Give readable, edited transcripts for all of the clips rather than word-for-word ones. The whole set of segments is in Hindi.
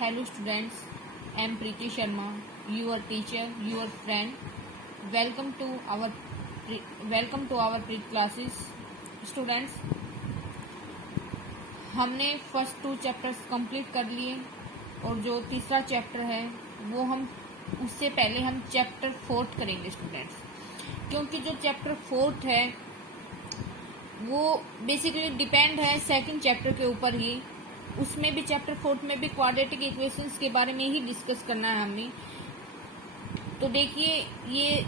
Hello students, I am Preeti Sharma, your teacher, your friend. Welcome to our pre classes. Students, हमने फर्स्ट 2 चैप्टर्स कंप्लीट कर लिए और जो तीसरा चैप्टर है वो हम उससे पहले हम चैप्टर 4 करेंगे स्टूडेंट्स, क्योंकि जो चैप्टर 4 है वो बेसिकली डिपेंड है सेकंड चैप्टर के ऊपर ही। उसमें भी चैप्टर 4 में भी क्वाड्रेटिक इक्वेशंस के बारे में ही डिस्कस करना है हमें। तो देखिए, ये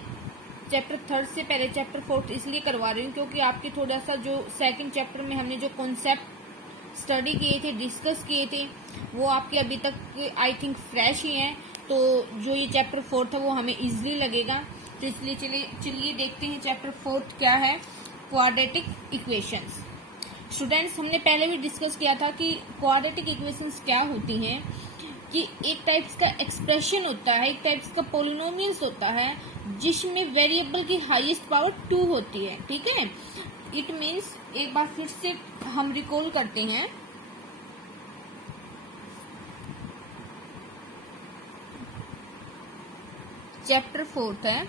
चैप्टर 3 से पहले चैप्टर 4 इसलिए करवा रही हूँ क्योंकि आपके थोड़ा सा जो सेकंड चैप्टर में हमने जो कॉन्सेप्ट स्टडी किए थे, डिस्कस किए थे, वो आपके अभी तक आई थिंक फ्रेश ही हैं। तो जो ये चैप्टर 4 था वो हमें इजीली लगेगा। तो इसलिए चलिए देखते हैं चैप्टर 4 क्या है, क्वाड्रेटिक इक्वेशंस। स्टूडेंट्स, हमने पहले भी डिस्कस किया था कि क्वाड्रेटिक इक्वेशंस क्या होती हैं, कि एक टाइप्स का एक्सप्रेशन होता है, एक टाइप्स का पोलिनोमियल्स होता है जिसमें वेरिएबल की हाईएस्ट पावर 2 होती है। ठीक है, इट मीन्स एक बार फिर से हम रिकॉल करते हैं। चैप्टर 4 है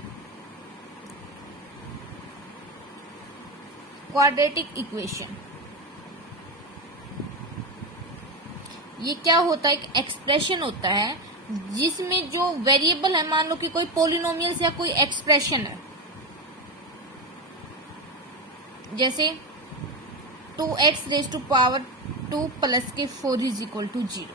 क्वाड्रेटिक इक्वेशन। ये क्या होता है, एक एक्सप्रेशन होता है जिसमें जो वेरिएबल है, मान लो कि कोई पोलिनोमियल्स या कोई एक्सप्रेशन है, जैसे 2x raise to power 2 plus के 4 इज इक्वल टू 0।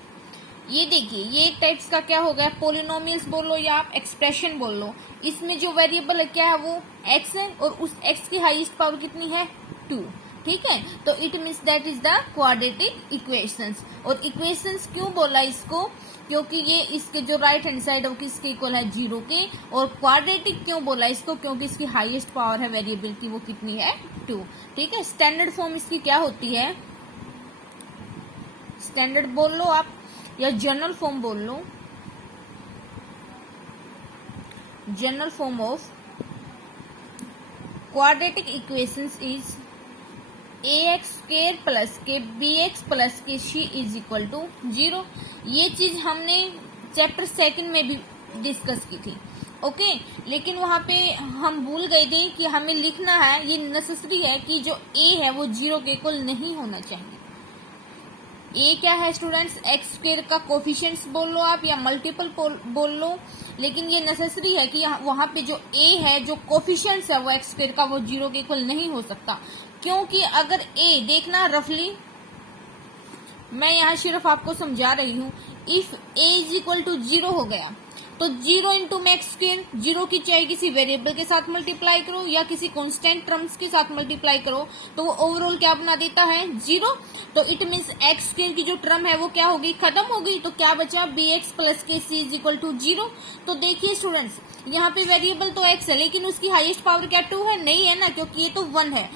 ये देखिए, ये एक टाइप्स का क्या हो गया, पोलिनोमियल्स बोल लो या आप एक्सप्रेशन बोल लो। इसमें जो वेरिएबल है क्या है, वो x है और उस x की हाईएस्ट पावर कितनी है, 2। ठीक है, तो it means that is the quadratic equations. और इक्वेशंस क्यों बोला इसको, क्योंकि ये इसके जो राइट हैंड साइड है वो किसके इक्वल है, 0 के। और क्वाड्रेटिक क्यों बोला इसको, क्योंकि इसकी हाईएस्ट पावर है वेरिएबल की, वो कितनी है, 2। ठीक है, स्टैंडर्ड फॉर्म इसकी क्या होती है, स्टैंडर्ड बोल लो आप या जनरल फॉर्म बोल लो। General form of quadratic equations is ax square plus के bx प्लस के c इज इक्वल टू 0। ये चीज हमने चैप्टर 2 में भी डिस्कस की थी। ओके, लेकिन वहां पे हम भूल गए थे कि हमें लिखना है, ये नेसेसरी है कि जो a है वो 0 के इक्वल नहीं होना चाहिए। a क्या है स्टूडेंट्स, एक्स स्क्वायर का कोफिशिएंट्स बोल लो आप या मल्टीपल बोल लो, लेकिन ये नेसेसरी है कि वहां पे जो a है, जो कोफिशिएंट्स है वो एक्स स्क्वायर का, वो 0 के इक्वल नहीं हो सकता। क्योंकि अगर a देखना रफली, मैं यहाँ सिर्फ आपको समझा रही हूँ, if a is equal to 0 हो गया तो 0 इंटू मैक्स स्क्वायर, 0 की चाहे किसी वेरिएबल के साथ मल्टीप्लाई करो या किसी कांस्टेंट टर्म्स के साथ मल्टीप्लाई करो तो वो ओवरऑल क्या बना देता है, 0। तो इट मीन्स एक्स स्क्वायर की जो टर्म है वो क्या हो गई, खत्म हो गई। तो क्या बचा, bx प्लस के c इज इक्वल टू 0। तो देखिए स्टूडेंट्स, यहाँ पे वेरिएबल तो x है लेकिन उसकी हाईएस्ट पावर क्या 2 है, नहीं है ना, क्योंकि ये तो 1 है।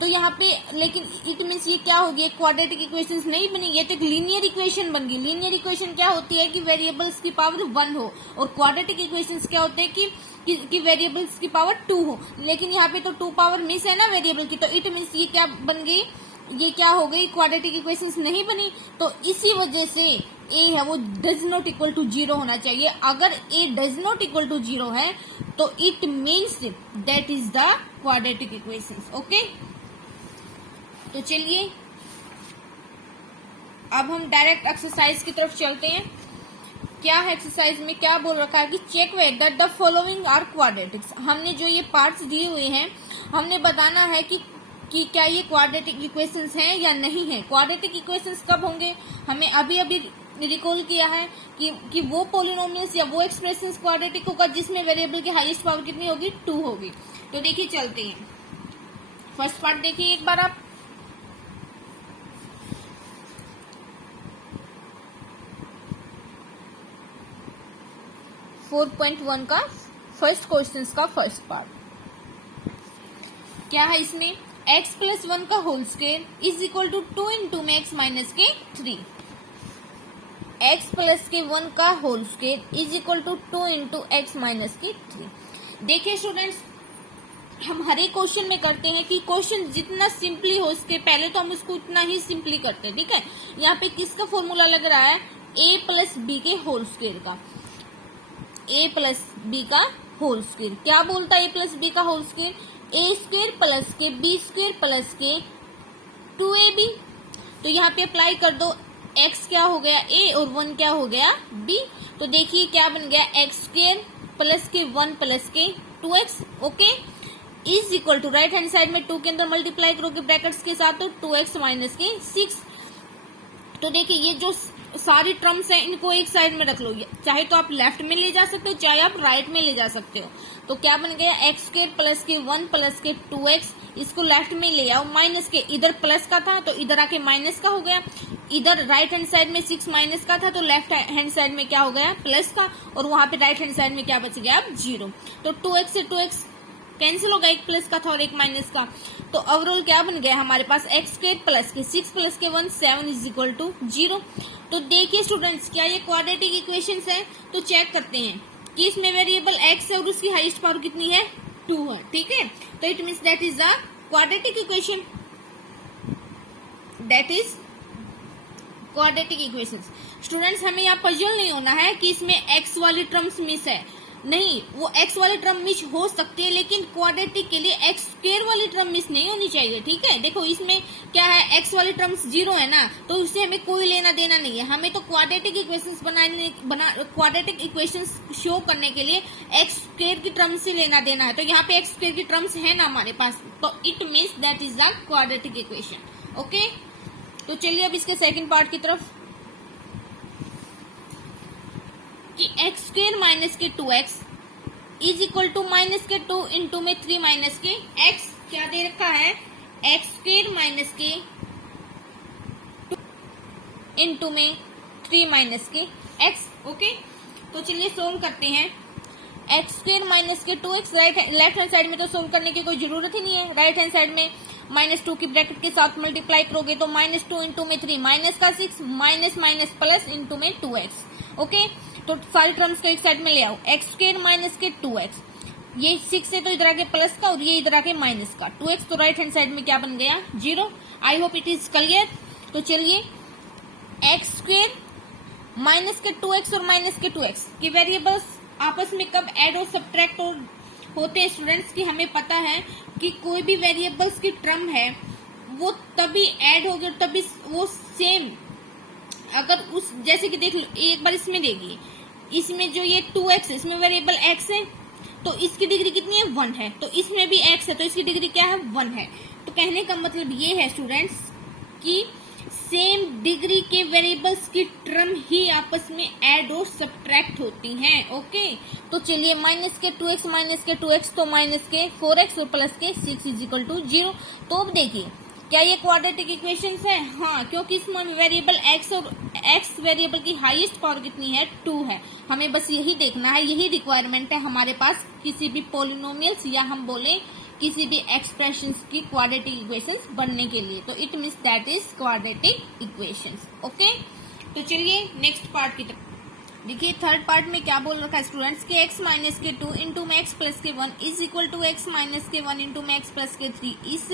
तो यहाँ पे लेकिन इट मीन्स ये क्या होगी, एक क्वाड्रेटिक इक्वेशंस नहीं बनी, ये तो एक लीनियर इक्वेशन बन गई। लीनियर इक्वेशन क्या होती है कि वेरिएबल्स की पावर 1 हो, और क्वाड्रेटिक इक्वेशंस क्या होते हैं कि वेरिएबल्स की पावर 2 हो। लेकिन यहाँ पे तो 2 पावर मिस है ना वेरिएबल की, तो इट मीन्स ये क्या बन गई, ये क्या हो गई, क्वाड्रेटिक इक्वेशंस नहीं बनी। तो इसी वजह से a है वो डज नॉट इक्वल टू 0 होना चाहिए। अगर a does not equal to 0 है तो it means that is the quadratic equations. Okay, तो चलिए अब हम डायरेक्ट एक्सरसाइज की तरफ चलते हैं। क्या है एक्सरसाइज में, क्या बोल रखा है कि check whether the following are quadratics. हमने जो ये पार्ट्स दिए हुए हैं, हमने बताना है कि क्या ये क्वाड्रेटिक इक्वेशंस हैं या नहीं है। क्वाड्रेटिक इक्वेशंस कब होंगे, हमें अभी रिकॉल किया है कि वो पोलिनोमियल्स या वो एक्सप्रेशंस क्वाड्रेटिक होगा जिसमें वेरिएबल की हाईएस्ट पावर कितनी होगी, 2 होगी। तो देखिए चलते हैं, फर्स्ट पार्ट देखिए एक बार आप। फोर 4.1 का फर्स्ट क्वेश्चन का फर्स्ट पार्ट क्या है, इसमें x प्लस 1 का whole square is equal to 2 into max minus के 3। x प्लस के 1 का whole square is equal to 2 into X minus के 3। देखिए स्टूडेंट्स, हम हर एक क्वेश्चन में करते हैं कि क्वेश्चन जितना सिंपली हो उसके पहले तो हम उसको उतना ही सिंपली करते हैं। ठीक है, यहाँ पे किसका फॉर्मूला लग रहा है, ए प्लस बी के होल स्क्वायर का, ए प्लस बी का होल स्क्वायर। क्या बोलता है ए प्लस बी का होल स्क्वायर? ए स्क्वायर प्लस के बी स्क्वायर प्लस के 2ab। तो यहाँ पे अप्लाई कर दो, x क्या हो गया a और 1 क्या हो गया b। तो देखिए क्या बन गया, एक्स स्क्वायर प्लस के 1 प्लस के 2x, okay, is equal to right hand side में 2 के अंदर मल्टीप्लाई करोगे ब्रैकेट्स के साथ तो 2x माइनस के 6। तो देखिए ये जो सारी टर्म्स हैं इनको एक साइड में रख लो, चाहे तो आप लेफ्ट में ले जा सकते हो, चाहे आप राइट में ले जा सकते हो। तो क्या बन गया, एक्स स्क्वायर प्लस के 1 प्लस के 2x, इसको लेफ्ट में ले आओ, माइनस के इधर प्लस का था तो इधर आके माइनस का हो गया, इधर राइट हैंड साइड में 6 माइनस का था तो लेफ्ट हैंड साइड में क्या हो गया, प्लस का, और वहां पे राइट हैंड साइड में क्या बच गया, 0। तो 2x से 2x कैंसिल होगा, एक प्लस का था और एक माइनस का। तो ओवरऑल क्या बन गया हमारे पास, एक्स स्क्वायर प्लस के 6 प्लस के 1 7 इज इक्वल टू 0। तो देखिए स्टूडेंट्स, क्या ये क्वाड्रेटिक इक्वेशंस है? तो चेक करते हैं कि इसमें वेरिएबल x है और उसकी हाईएस्ट पावर कितनी है, 2 है, ठीक है। तो it means that is a quadratic equation, that is quadratic equations. Students हमें यहाँ पजल नहीं होना है कि इसमें x वाली टर्म्स मिस है, नहीं, वो x वाली टर्म मिस हो सकती है लेकिन क्वाड्रेटिक के लिए एक्स स्क्वायर वाली टर्म मिस नहीं होनी चाहिए, ठीक है। देखो इसमें क्या है, x वाली टर्म्स 0 है ना, तो उससे हमें कोई लेना देना नहीं है, हमें तो quadratic equations quadratic equations show करने के लिए एक्स स्क्वायर की टर्म्स से लेना देना है। तो यहाँ पे एक्स स्क्वायर की टर्म्स है ना हमारे पास, तो it means that is the quadratic equation, okay. तो चलिए अब इसके सेकंड पार्ट की तरफ, कि एक्स स्क्वायर माइनस के 2x is equal to minus के 2 इंटू में 3 माइनस के x, क्या दे रखा है, एक्स स्क्वायर माइनस के 2 इंटू में 3 माइनस के x, ओके। तो चलिए सोल्व करते हैं, एक्स स्क्वायर माइनस के 2x, लेफ्ट हैंड साइड में तो सोल्व करने की कोई जरूरत ही नहीं है, राइट हैंड साइड में -2 की ब्रैकेट के साथ मल्टीप्लाई करोगे तो -2 इंटू में 3 माइनस का 6 माइनस माइनस प्लस इंटू में 2x, ओके। तो सारी टर्म्स को एक साइड में ले आओ, एक्स स्क्वायर माइनस के 2x, ये 6 है तो इधर आके प्लस का और ये इधर आके माइनस का 2x, तो राइट हैंड साइड में क्या बन गया, 0। I hope it is clear. तो चलिए एक्स स्क्वायर माइनस के 2x और माइनस के 2x की वेरिएबल्स आपस में कब ऐड और सब्ट्रैक्ट होते हैं स्टूडेंट्स, की हमें पता है कि कोई भी वेरिएबल्स की टर्म है वो तभी ऐड होगी और तभी वो सेम, अगर उस जैसे कि देख लो एक बार इसमें देखिए, इसमें जो ये 2x है इसमें वेरिएबल x है तो इसकी डिग्री कितनी है, 1 है, तो इसमें भी x है तो इसकी डिग्री क्या है, 1 है। तो कहने का मतलब ये है स्टूडेंट्स कि सेम डिग्री के वेरिएबल्स की टर्म ही आपस में ऐड और सब्ट्रैक्ट होती हैं, ओके। तो चलिए माइनस के 2x तो माइनस के 4x और प्लस के 6 इज इक्वल टू 0। तो अब देखिए क्या ये क्वाड्रेटिक इक्वेशंस है, हाँ, क्योंकि इसमें वेरिएबल x और x वेरिएबल की हाईएस्ट पावर कितनी है, 2 है। हमें बस यही देखना है, यही रिक्वायरमेंट है हमारे पास किसी भी पॉलिनोमियल्स या हम बोले किसी भी एक्सप्रेशंस की क्वाड्रेटिक इक्वेशंस बनने के लिए। तो it means that is quadratic equations, okay. तो चलिए नेक्स्ट पार्ट की तरफ देखिए, थर्ड पार्ट में क्या बोल रखा है स्टूडेंट्स के x माइनस के 2 इंटू में x प्लस के 1 is equal to x minus के 1 इंटू में x प्लस के 3। इस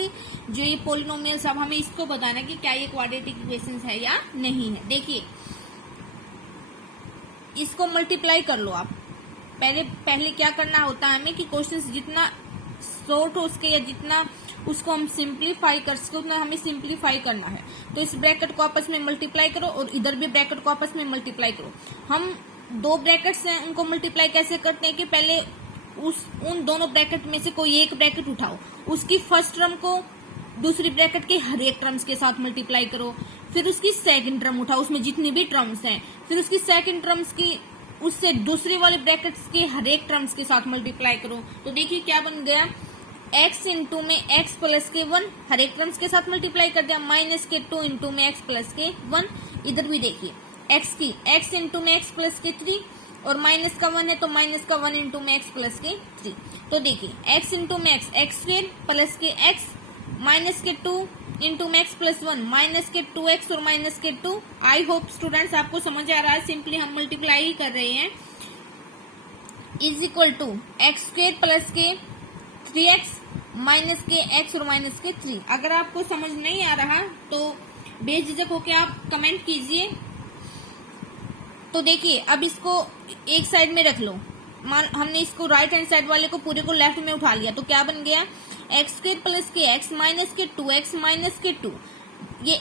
जो ये पोलिनोमियल्स, अब हमें इसको बताना कि क्या ये क्वाड्रेटिक इक्वेशंस है या नहीं है। देखिए इसको मल्टीप्लाई कर लो आप, पहले क्या करना होता है हमें कि क्वेश्चंस जितना शॉर्ट हो उसके या जितना उसको हम सिंप्लीफाई कर सके उतना हमें सिंप्लीफाई करना है। तो इस ब्रैकेट को आपस में मल्टीप्लाई करो और इधर भी ब्रैकेट को आपस में मल्टीप्लाई करो। हम 2 ब्रैकेट्स हैं उनको मल्टीप्लाई कैसे करते हैं कि पहले उन दोनों ब्रैकेट में से कोई एक ब्रैकेट उठाओ, उसकी फर्स्ट टर्म को दूसरी ब्रैकेट के हर एक टर्म्स के साथ मल्टीप्लाई करो, फिर उसकी सेकेंड टर्म उठाओ उसमें जितनी भी टर्म्स हैं, फिर उसकी सेकेंड टर्म्स की उससे दूसरे वाले ब्रैकेट्स के हर एक टर्म्स के साथ मल्टीप्लाई करो। तो देखिए क्या बन गया, x इंटू में x प्लस के 1 हर एक टर्म्स के साथ मल्टीप्लाई कर दिया, माइनस के 2 इंटू में x प्लस के 1। इधर भी देखिए x इंटू में x प्लस के 3 और माइनस का 1 है तो माइनस का 1 इंटू में x प्लस के 3। तो देखिए x इंटू में x स्क्वायर प्लस के x माइनस के 2 इंटू में x प्लस 1 माइनस के 2x और माइनस के 2। आई होप स्टूडेंट्स आपको समझ आ रहा है, सिंपली हम मल्टीप्लाई ही कर रहे हैं, is equal to X square plus के 3x माइनस के x और माइनस के 3। अगर आपको समझ नहीं आ रहा तो बेझिझक होकर आप कमेंट कीजिए तो देखिए अब इसको एक साइड में रख लो, मान हमने इसको राइट हैंड साइड वाले को पूरे को लेफ्ट में उठा लिया, तो क्या बन गया एक्स स्क्वायर प्लस के एक्स माइनस के 2x माइनस के 2, ये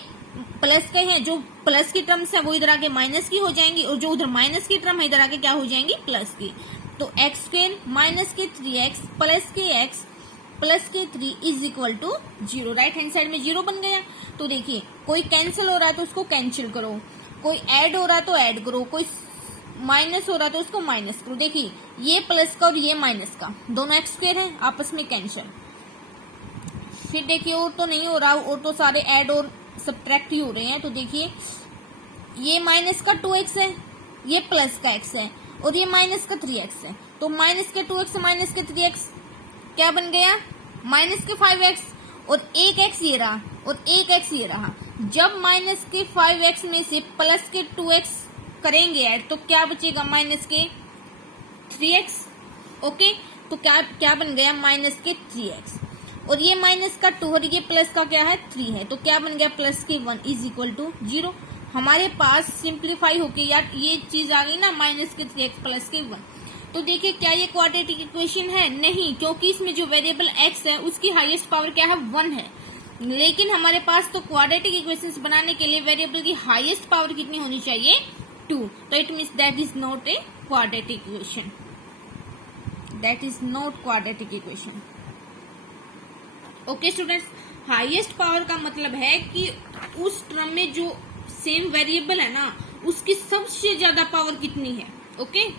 प्लस के हैं, जो प्लस की टर्म्स है वो इधर आके माइनस की हो जाएंगी, और जो उधर माइनस की टर्म है इधर आके क्या हो जाएंगी प्लस की। तो एक्स स्क्वायर माइनस के 3x प्लस के x प्लस के 3 is equal to 0। Right hand side में 0 बन गया। तो देखिए कोई कैंसिल हो रहा है तो उसको कैंसिल करो, कोई ऐड हो रहा है तो ऐड करो, कोई माइनस हो रहा है तो उसको माइनस करो। देखिए ये प्लस का और ये माइनस का दोनों एक्स स्क्वायर है आपस में कैंसिल। फिर देखिए और तो नहीं हो रहा, और तो सारे ऐड और सब्ट्रैक्ट ही हो रहे हैं। तो देखिए ये माइनस का 2x है, ये प्लस का x है, और ये माइनस का 3x है। तो माइनस के 2x माइनस के 3x क्या बन गया माइनस के 5x, और एक x ये रहा और एक x ये रहा। जब माइनस के 5x में से प्लस के 2x करेंगे ऐड तो क्या बचेगा माइनस के 3x। ओके, तो क्या बन गया माइनस के 3x, और ये माइनस का 2 और ये प्लस का क्या है 3 है, तो क्या बन गया प्लस के 1 इज इक्वल टू 0। हमारे पास सिंप्लीफाई होके यार ये चीज आ गई ना माइनस के 3x प्लस के 1। तो देखिए क्या ये क्वाड्रेटिक इक्वेशन है? नहीं, क्योंकि इसमें जो वेरिएबल x है उसकी हाईएस्ट पावर क्या है 1 है। लेकिन हमारे पास तो क्वाड्रेटिक इक्वेशंस बनाने के लिए वेरिएबल की हाईएस्ट पावर कितनी होनी चाहिए 2। तो it means that is not a quadratic equation, that is not quadratic equation. Okay students, highest power का मतलब है कि उस टर्म में जो सेम वेरिएबल है ना उसकी सबसे ज्यादा पावर कितनी है। ओके,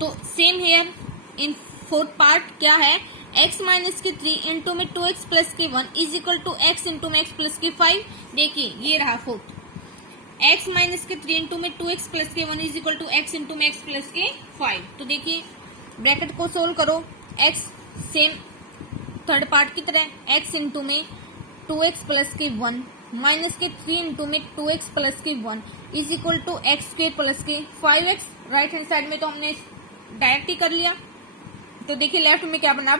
तो same here in fourth part क्या है x माइनस के 3 इंटू में 2x प्लस के 1 is equal to x into में x प्लस के 5। देखिए ये रहा फोर्थ, x माइनस के 3 इंटू में 2x प्लस के 1 is equal to x into में x प्लस के 5। तो देखिए ब्रैकेट को सोल्व करो, x सेम थर्ड पार्ट की तरह x इंटू में 2x प्लस के 1 माइनस के 3 इंटू में 2x प्लस के 1 is equal to X square plus के 5x। राइट हैंड साइड में तो हमने डायरेक्ट ही कर लिया। तो देखिए लेफ्ट में क्या बना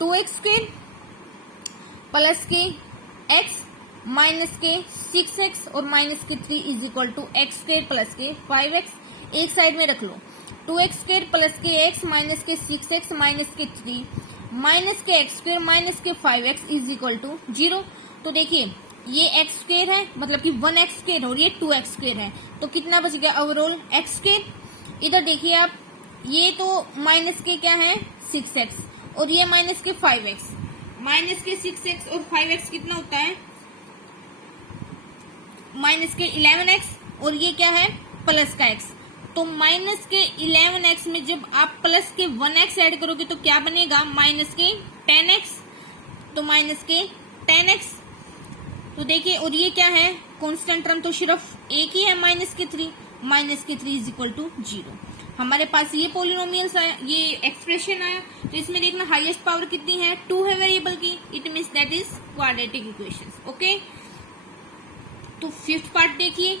2x स्क्वायर प्लस के x माइनस के 6x और माइनस के 3 is equal to X square plus के 5x। एक साइड में रख लो 2x स्क्वायर प्लस के x माइनस के 6x माइनस के 3 माइनस के x स्क्वायर माइनस के 5x इज इक्वल टू 0। तो देखिए ये x स्क्वायर है मतलब कि 1x स्क्वायर और ये 2x स्क्वायर है, तो कितना बच गया ओवरऑल x स्क्वायर। इधर देखिए आप ये तो माइनस के क्या है 6x और ये माइनस के 5x, माइनस के 6x और 5x कितना होता है माइनस के 11x और ये क्या है प्लस का x। तो माइनस के 11x में जब आप प्लस के 1x ऐड करोगे तो क्या बनेगा माइनस के 10x, तो माइनस के 10x। तो देखिए और ये क्या है कांस्टेंट टर्म तो सिर्फ एक ही है माइनस के 3 इज इक्वल टू 0। हमारे पास ये पोलिनोमियल्स आया, ये एक्सप्रेशन आया। तो इसमें देखना हाईएस्ट पावर कितनी है 2 है वेरिएबल की, it means that is quadratic equations. Okay, तो फिफ्थ पार्ट देखिए,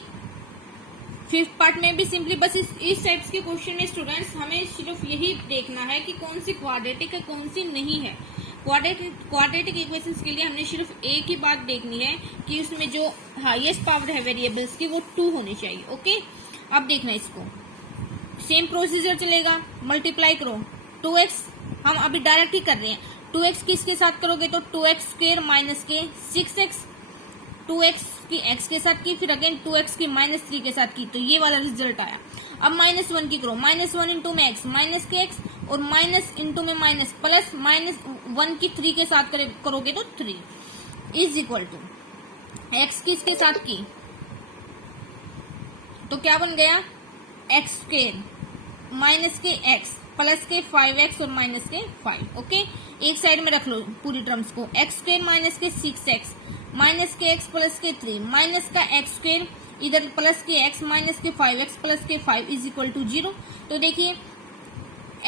फिफ्थ पार्ट में भी सिंपली बस इस टाइप्स के क्वेश्चन में स्टूडेंट्स हमें सिर्फ यही देखना है कि कौन सी क्वाड्रेटिक है कौन सी नहीं है। क्वाड्रेटिक इक्वेशंस के लिए हमने सिर्फ एक ही बात देखनी है कि उसमें जो हाईएस्ट पावर है वेरिएबल्स की वो 2 होनी चाहिए। ओके, अब देखना इसको सेम प्रोसीजर चलेगा, मल्टीप्लाई करो 2x, हम अभी डायरेक्ट ही कर रहे हैं। 2x किसके साथ करोगे तो 2x स्क्वायर माइनस के 6x, 2x की x के साथ की, फिर अगेन 2x की माइनस 3 के साथ की, तो ये वाला रिजल्ट आया। अब माइनस 1 की करो, माइनस 1 इंटू में x माइनस के x और माइनस इंटू में माइनस प्लस माइनस 1 की 3 के साथ करोगे तो 3 इज इक्वल टू x की इसके साथ की, तो क्या बन गया एक्स स्क्वायर माइनस के x प्लस के 5x और माइनस के 5। ओके, एक साइड में रख लो पूरी टर्म्स को, एक्स स्क्वायर माइनस के 6x माइनस के x प्लस के 3 माइनस का x स्क्वायर इधर प्लस के x माइनस के 5x प्लस के 5 इज इक्वल टू 0। तो देखिए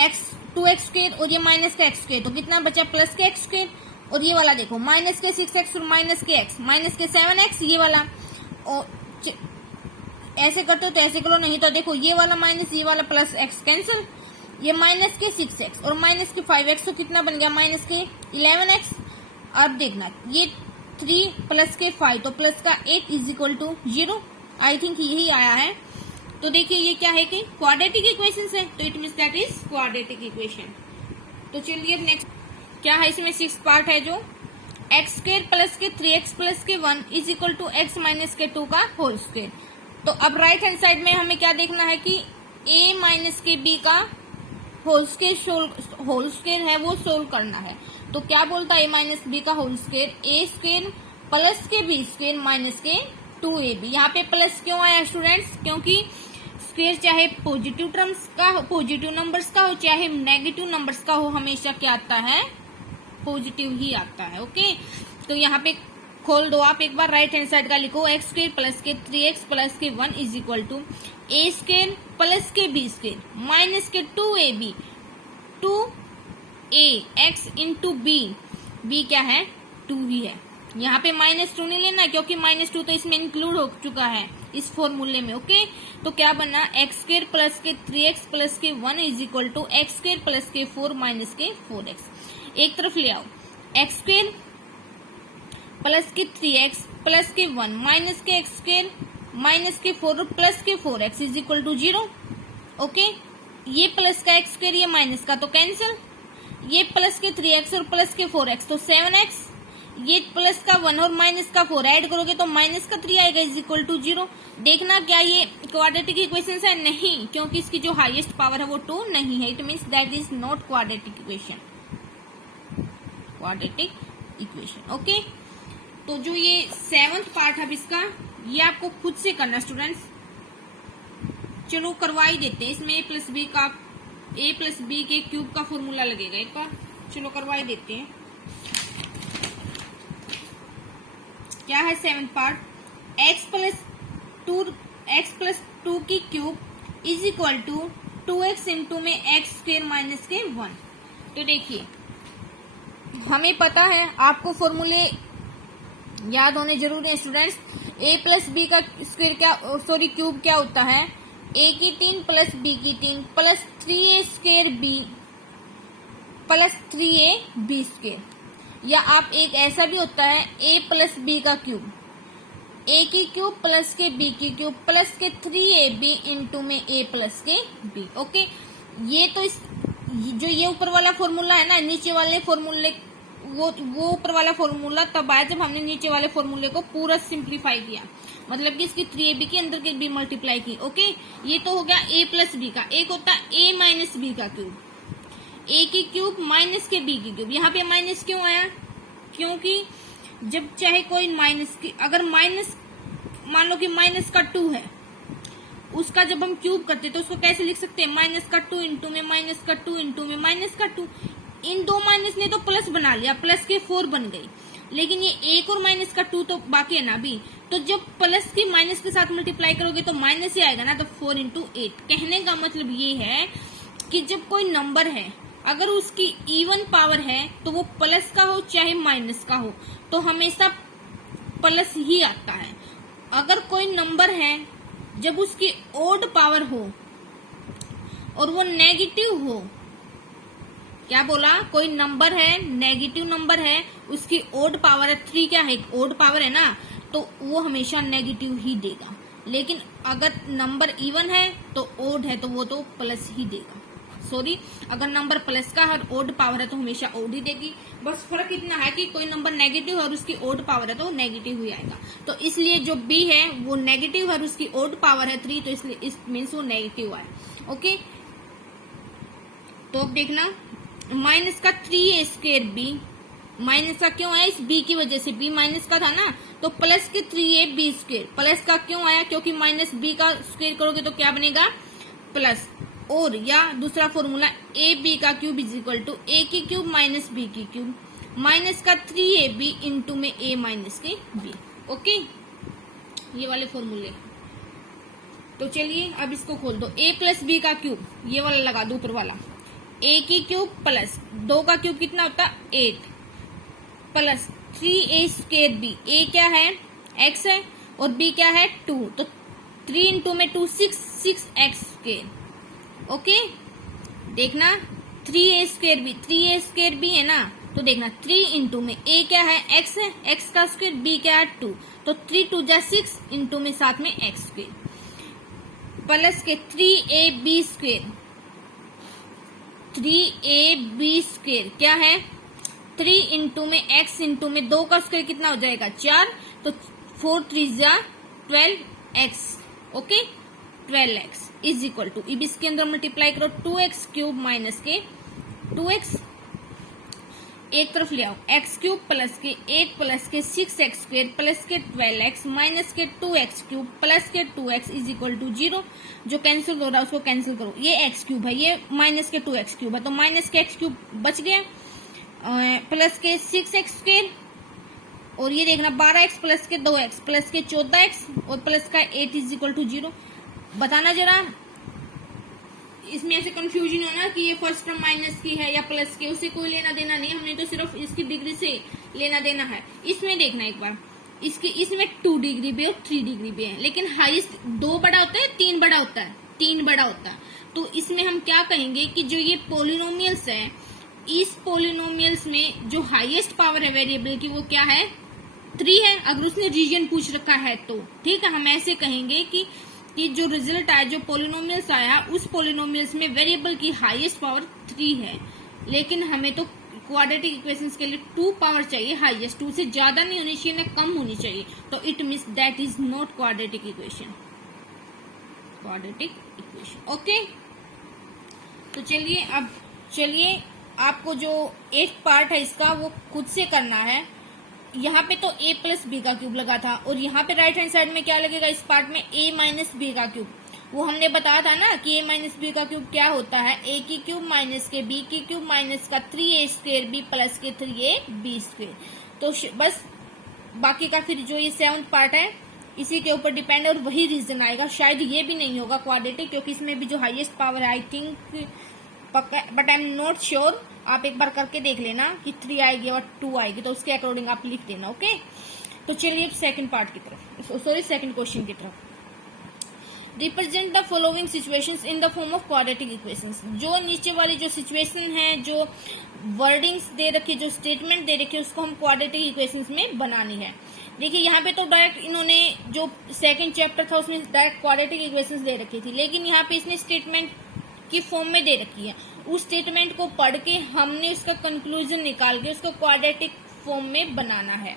x 2x स्क्वायर और ये माइनस का x स्क्वायर, तो कितना बचा प्लस के x स्क्वायर, और ये वाला देखो माइनस के 6x और माइनस के x माइनस के 7x, ये वाला और ऐसे करते हो तो ऐसे करो, नहीं तो देखो ये वाला माइनस ये वाला प्लस x कैंसिल, ये माइनस के 6x और माइनस के 5x, तो कितना बन गया माइनस के 11x। अब देखना ये 3 प्लस के 5 तो प्लस का 8 is equal to 0। I think यही आया है। तो देखिए ये क्या है कि क्वाड्रेटिक इक्वेशन है, तो it means that is quadratic equation. तो चलिए अब नेक्स्ट क्या है, इसमें 6 पार्ट है जो एक्स स्क्वायर प्लस के 3x प्लस के 1 is equal to X minus के 2 का होल स्क्वायर। तो अब राइट हैंड साइड में हमें क्या देखना है कि a माइनस के b का होल स्क्वायर है वो सोल्व करना है। तो क्या बोलता है a माइनस बी का whole square, a square plus के b स्क्वायर माइनस के 2ab। यहाँ पे प्लस क्यों आया स्टूडेंट्स, क्योंकि स्क्वायर चाहे पॉजिटिव टर्म्स का हो, पॉजिटिव नंबर्स का हो, चाहे नेगेटिव नंबर्स का हो, हमेशा क्या आता है, पॉजिटिव ही आता है। ओके, तो यहाँ पे खोल दो आप एक बार, राइट हैंड साइड का लिखो एक्स स्क्वायर प्लस के 3x प्लस के 1 is equal to A square plus के b स्क्वायर माइनस के 2ab, 2a x into b क्या है, 2 ही है। यहाँ पे -2 नहीं लेना क्योंकि -2 तो इसमें इंक्लूड हो चुका है इस फॉर्मूले में। ओके, तो क्या बना, एक्स स्क्वायर प्लस के 3x प्लस के 1 is equal to X square plus के 4 माइनस के 4x। एक तरफ ले आओ, एक्स स्क्वायर प्लस के 3x प्लस के 1 माइनस के एक्स स्क्वायर माइनस के 4 प्लस के 4x is equal to 0। Okay, ये प्लस का एक्स स्क्वायर ये माइनस का तो कैंसिल, ये प्लस के 3x और प्लस के 4x तो 7x, ये प्लस का 1 और माइनस का 4 ऐड करोगे तो माइनस का 3 आएगा इज इक्वल टू 0। देखना क्या ये क्वाड्रेटिक इक्वेशन है, नहीं, क्योंकि इसकी जो हाईएस्ट पावर है वो 2 नहीं है, it means that is not quadratic equation, quadratic equation. Okay, तो जो ये 7th पार्ट है इसका, ये आपको खुद से करना स्टूडेंट्स। चलो करवा ही देते हैं, इसमें a प्लस बी के क्यूब का फॉर्मूला लगेगा एक बार, चलो करवा ही देते हैं। क्या है 7th पार्ट, x प्लस 2 की cube is equal to 2x into में एक्स स्क्वायर माइनस के 1। तो देखिए हमें पता है, आपको फॉर्मूले याद होने जरूरी है स्टूडेंट्स। a प्लस बी का स्क्वायर क्या, सॉरी क्यूब क्या होता है, a की 3 प्लस b की 3 plus 3a square b plus 3a b square. या आप एक ऐसा भी होता है a प्लस बी का क्यूब, a की क्यूब प्लस के b की क्यूब प्लस के 3ab इंटू में a प्लस के b। ओके, ये तो जो ये ऊपर वाला फॉर्मूला है ना, नीचे वाले फॉर्मूले वो ऊपर वाला फॉर्मूला तब आया जब हमने नीचे वाले फॉर्मूले को पूरा सिंप्लीफाई किया, मतलब कि इसकी 3ab के अंदर के b मल्टीप्लाई की। ओके, ये तो हो गया a प्लस बी का। एक होता है a माइनस बी का क्यूब, a की क्यूब माइनस के b की क्यूब। यहाँ पे माइनस क्यों आया, क्योंकि जब चाहे कोई माइनस की, अगर माइनस मान लो कि माइनस का 2 है, उसका जब हम क्यूब करते तो उसको कैसे लिख सकते हैं, माइनस का 2 इंटू में माइनस का 2 इंटू में माइनस का 2। इन दो माइनस ने तो प्लस बना लिया, प्लस के 4 बन गई, लेकिन ये एक और माइनस का 2 तो बाकी है ना अभी। तो जब प्लस की माइनस के साथ मल्टीप्लाई करोगे तो माइनस ही आएगा ना, तो 4 इंटू 8। कहने का मतलब ये है कि जब कोई नंबर है अगर उसकी इवन पावर है तो वो प्लस का हो चाहे माइनस का हो तो हमेशा प्लस ही आता है। अगर कोई नंबर है जब उसकी ओड पावर हो और वो नेगेटिव हो, क्या बोला, कोई नंबर है नेगेटिव नंबर है, उसकी ओड पावर है 3, क्या है, ओड पावर है ना, तो वो हमेशा नेगेटिव ही देगा। लेकिन अगर नंबर इवन है तो ओड है तो वो तो प्लस ही देगा। सॉरी, अगर नंबर प्लस का और ओड पावर है तो हमेशा ओड ही देगी। बस फर्क इतना है कि कोई नंबर नेगेटिव है और उसकी ओड पावर है तो नेगेटिव ही आएगा। तो इसलिए जो बी है वो नेगेटिव है और उसकी ओड पावर है 3, तो इसलिए इस मीन्स वो नेगेटिव आए। ओके, तो अब देखना, माइनस का 3a स्क्वायर बी, माइनस का क्यों आया, इस b की वजह से, b माइनस का था ना, तो प्लस के 3ab स्क्वायर। प्लस का क्यों आया, क्योंकि माइनस b का स्क्वायर करोगे तो क्या बनेगा, प्लस। और या दूसरा फॉर्मूला ab का cube is equal to a की क्यूब माइनस b की क्यूब माइनस का 3ab इंटू में a माइनस के b। ओके, ये वाले फॉर्मूले। तो चलिए अब इसको खोल दो, a प्लस बी का क्यूब, ये वाला लगा दो ऊपर वाला, a की क्यूब प्लस 2 का क्यूब कितना होता है 8 plus 3a square b। a क्या है, x है, और b क्या है 2, तो 3 इंटू में 2 6x स्क्वायर। ओके, देखना 3a स्क्वायर b है ना, तो देखना 3 इंटू में a क्या है, x है, x का स्क्वायर, b क्या है 2, तो 3 2 जा 6 इंटू में साथ में x स्क्वायर। प्लस के 3ab स्क्वेयर, 3ab स्क्वेयर क्या है 3 इंटू में x इंटू में 2 का स्क्वायर कितना हो जाएगा 4, तो 4 3 जा 12x, okay 12x is equal to, अब इसके अंदर मल्टीप्लाई करो 2x क्यूब माइनस के 2x, एक तरफ ले आओ x क्यूब प्लस के 8 प्लस के 6x स्क्वेयर प्लस के 12x माइनस के 2x क्यूब प्लस के 2x इज इक्वल टू 0। जो कैंसिल हो रहा है उसको कैंसिल करो, ये x क्यूब है, ये माइनस के 2x क्यूब है, तो माइनस के x क्यूब बच गया, प्लस के 6x स्क्वेयर, और ये देखना 12x प्लस के 2x प्लस के 14x और प्लस का 8 इज इक्वल टू 0। बताना जरा, इसमें ऐसे कंफ्यूजन हो ना कि ये फर्स्ट टर्म माइनस की है या प्लस की, उसे कोई लेना देना नहीं, हमने तो सिर्फ इसकी डिग्री से लेना देना है। इसमें देखना एक बार, इसमें 2 डिग्री भी और 3 डिग्री भी है, लेकिन हाईएस्ट 2 बड़ा होता है 3 बड़ा होता है, 3 बड़ा होता है। तो इसमें हम क्या कहेंगे कि जो ये पोलिनोमियल्स है, इस पोलिनोमियल्स में जो हाईएस्ट पावर है वेरिएबल की वो क्या है 3 है, अगर उसने रीजन पूछ रखा है तो ठीक है, हम ऐसे कहेंगे कि जो रिजल्ट आया, जो पोलिनोमियल्स आया, उस पोलिनोमियल्स में वेरिएबल की हाईएस्ट पावर 3 है, लेकिन हमें तो क्वाड्रेटिक इक्वेशंस के लिए 2 पावर चाहिए हाईएस्ट, 2 से ज्यादा नहीं होनी चाहिए ना कम होनी चाहिए, तो it means that is not quadratic equation, quadratic equation, okay. तो चलिए आपको जो एक पार्ट है इसका वो खुद से करना है। यहाँ पे तो a प्लस बी का क्यूब लगा था, और यहाँ पे राइट हैंड साइड में क्या लगेगा इस पार्ट में a माइनस बी का क्यूब। वो हमने बताया था ना कि a माइनस बी का क्यूब क्या होता है, a की क्यूब माइनस के b की क्यूब माइनस का 3a स्क्वेयर b प्लस के 3ab स्क्वेयर। तो बस बाकी का फिर जो ये 7th पार्ट है इसी के ऊपर डिपेंड है, और वही रीजन आएगा। शायद ये भी नहीं होगा क्वाड्रेटिक, क्योंकि इसमें भी जो हाईएस्ट पावर है I think, but I am not sure, आप एक बार करके देख लेना कि 3 आएगी और 2 आएगी, तो उसके अकॉर्डिंग आप लिख देना, ओके। तो चलिए सेकंड पार्ट की तरफ, सॉरी सेकंड क्वेश्चन की तरफ। Represent the following situations in the form of quadratic equations. जो नीचे वाली जो सिचुएशन है, जो वर्डिंग्स दे रखी, जो स्टेटमेंट दे रखी है, उसको हम क्वाड्रेटिक इक्वेशंस में बनानी है। देखिए यहाँ पे तो डायरेक्ट इन्होंने जो सेकंड चैप्टर था उसमें डायरेक्ट क्वाड्रेटिक इक्वेशंस दे रखी थी, लेकिन यहाँ पे इसने स्टेटमेंट की फॉर्म में दे रखी है। उस स्टेटमेंट को पढ़ के हमने उसका कंक्लूजन निकाल के उसको क्वाड्रेटिक फॉर्म में बनाना है।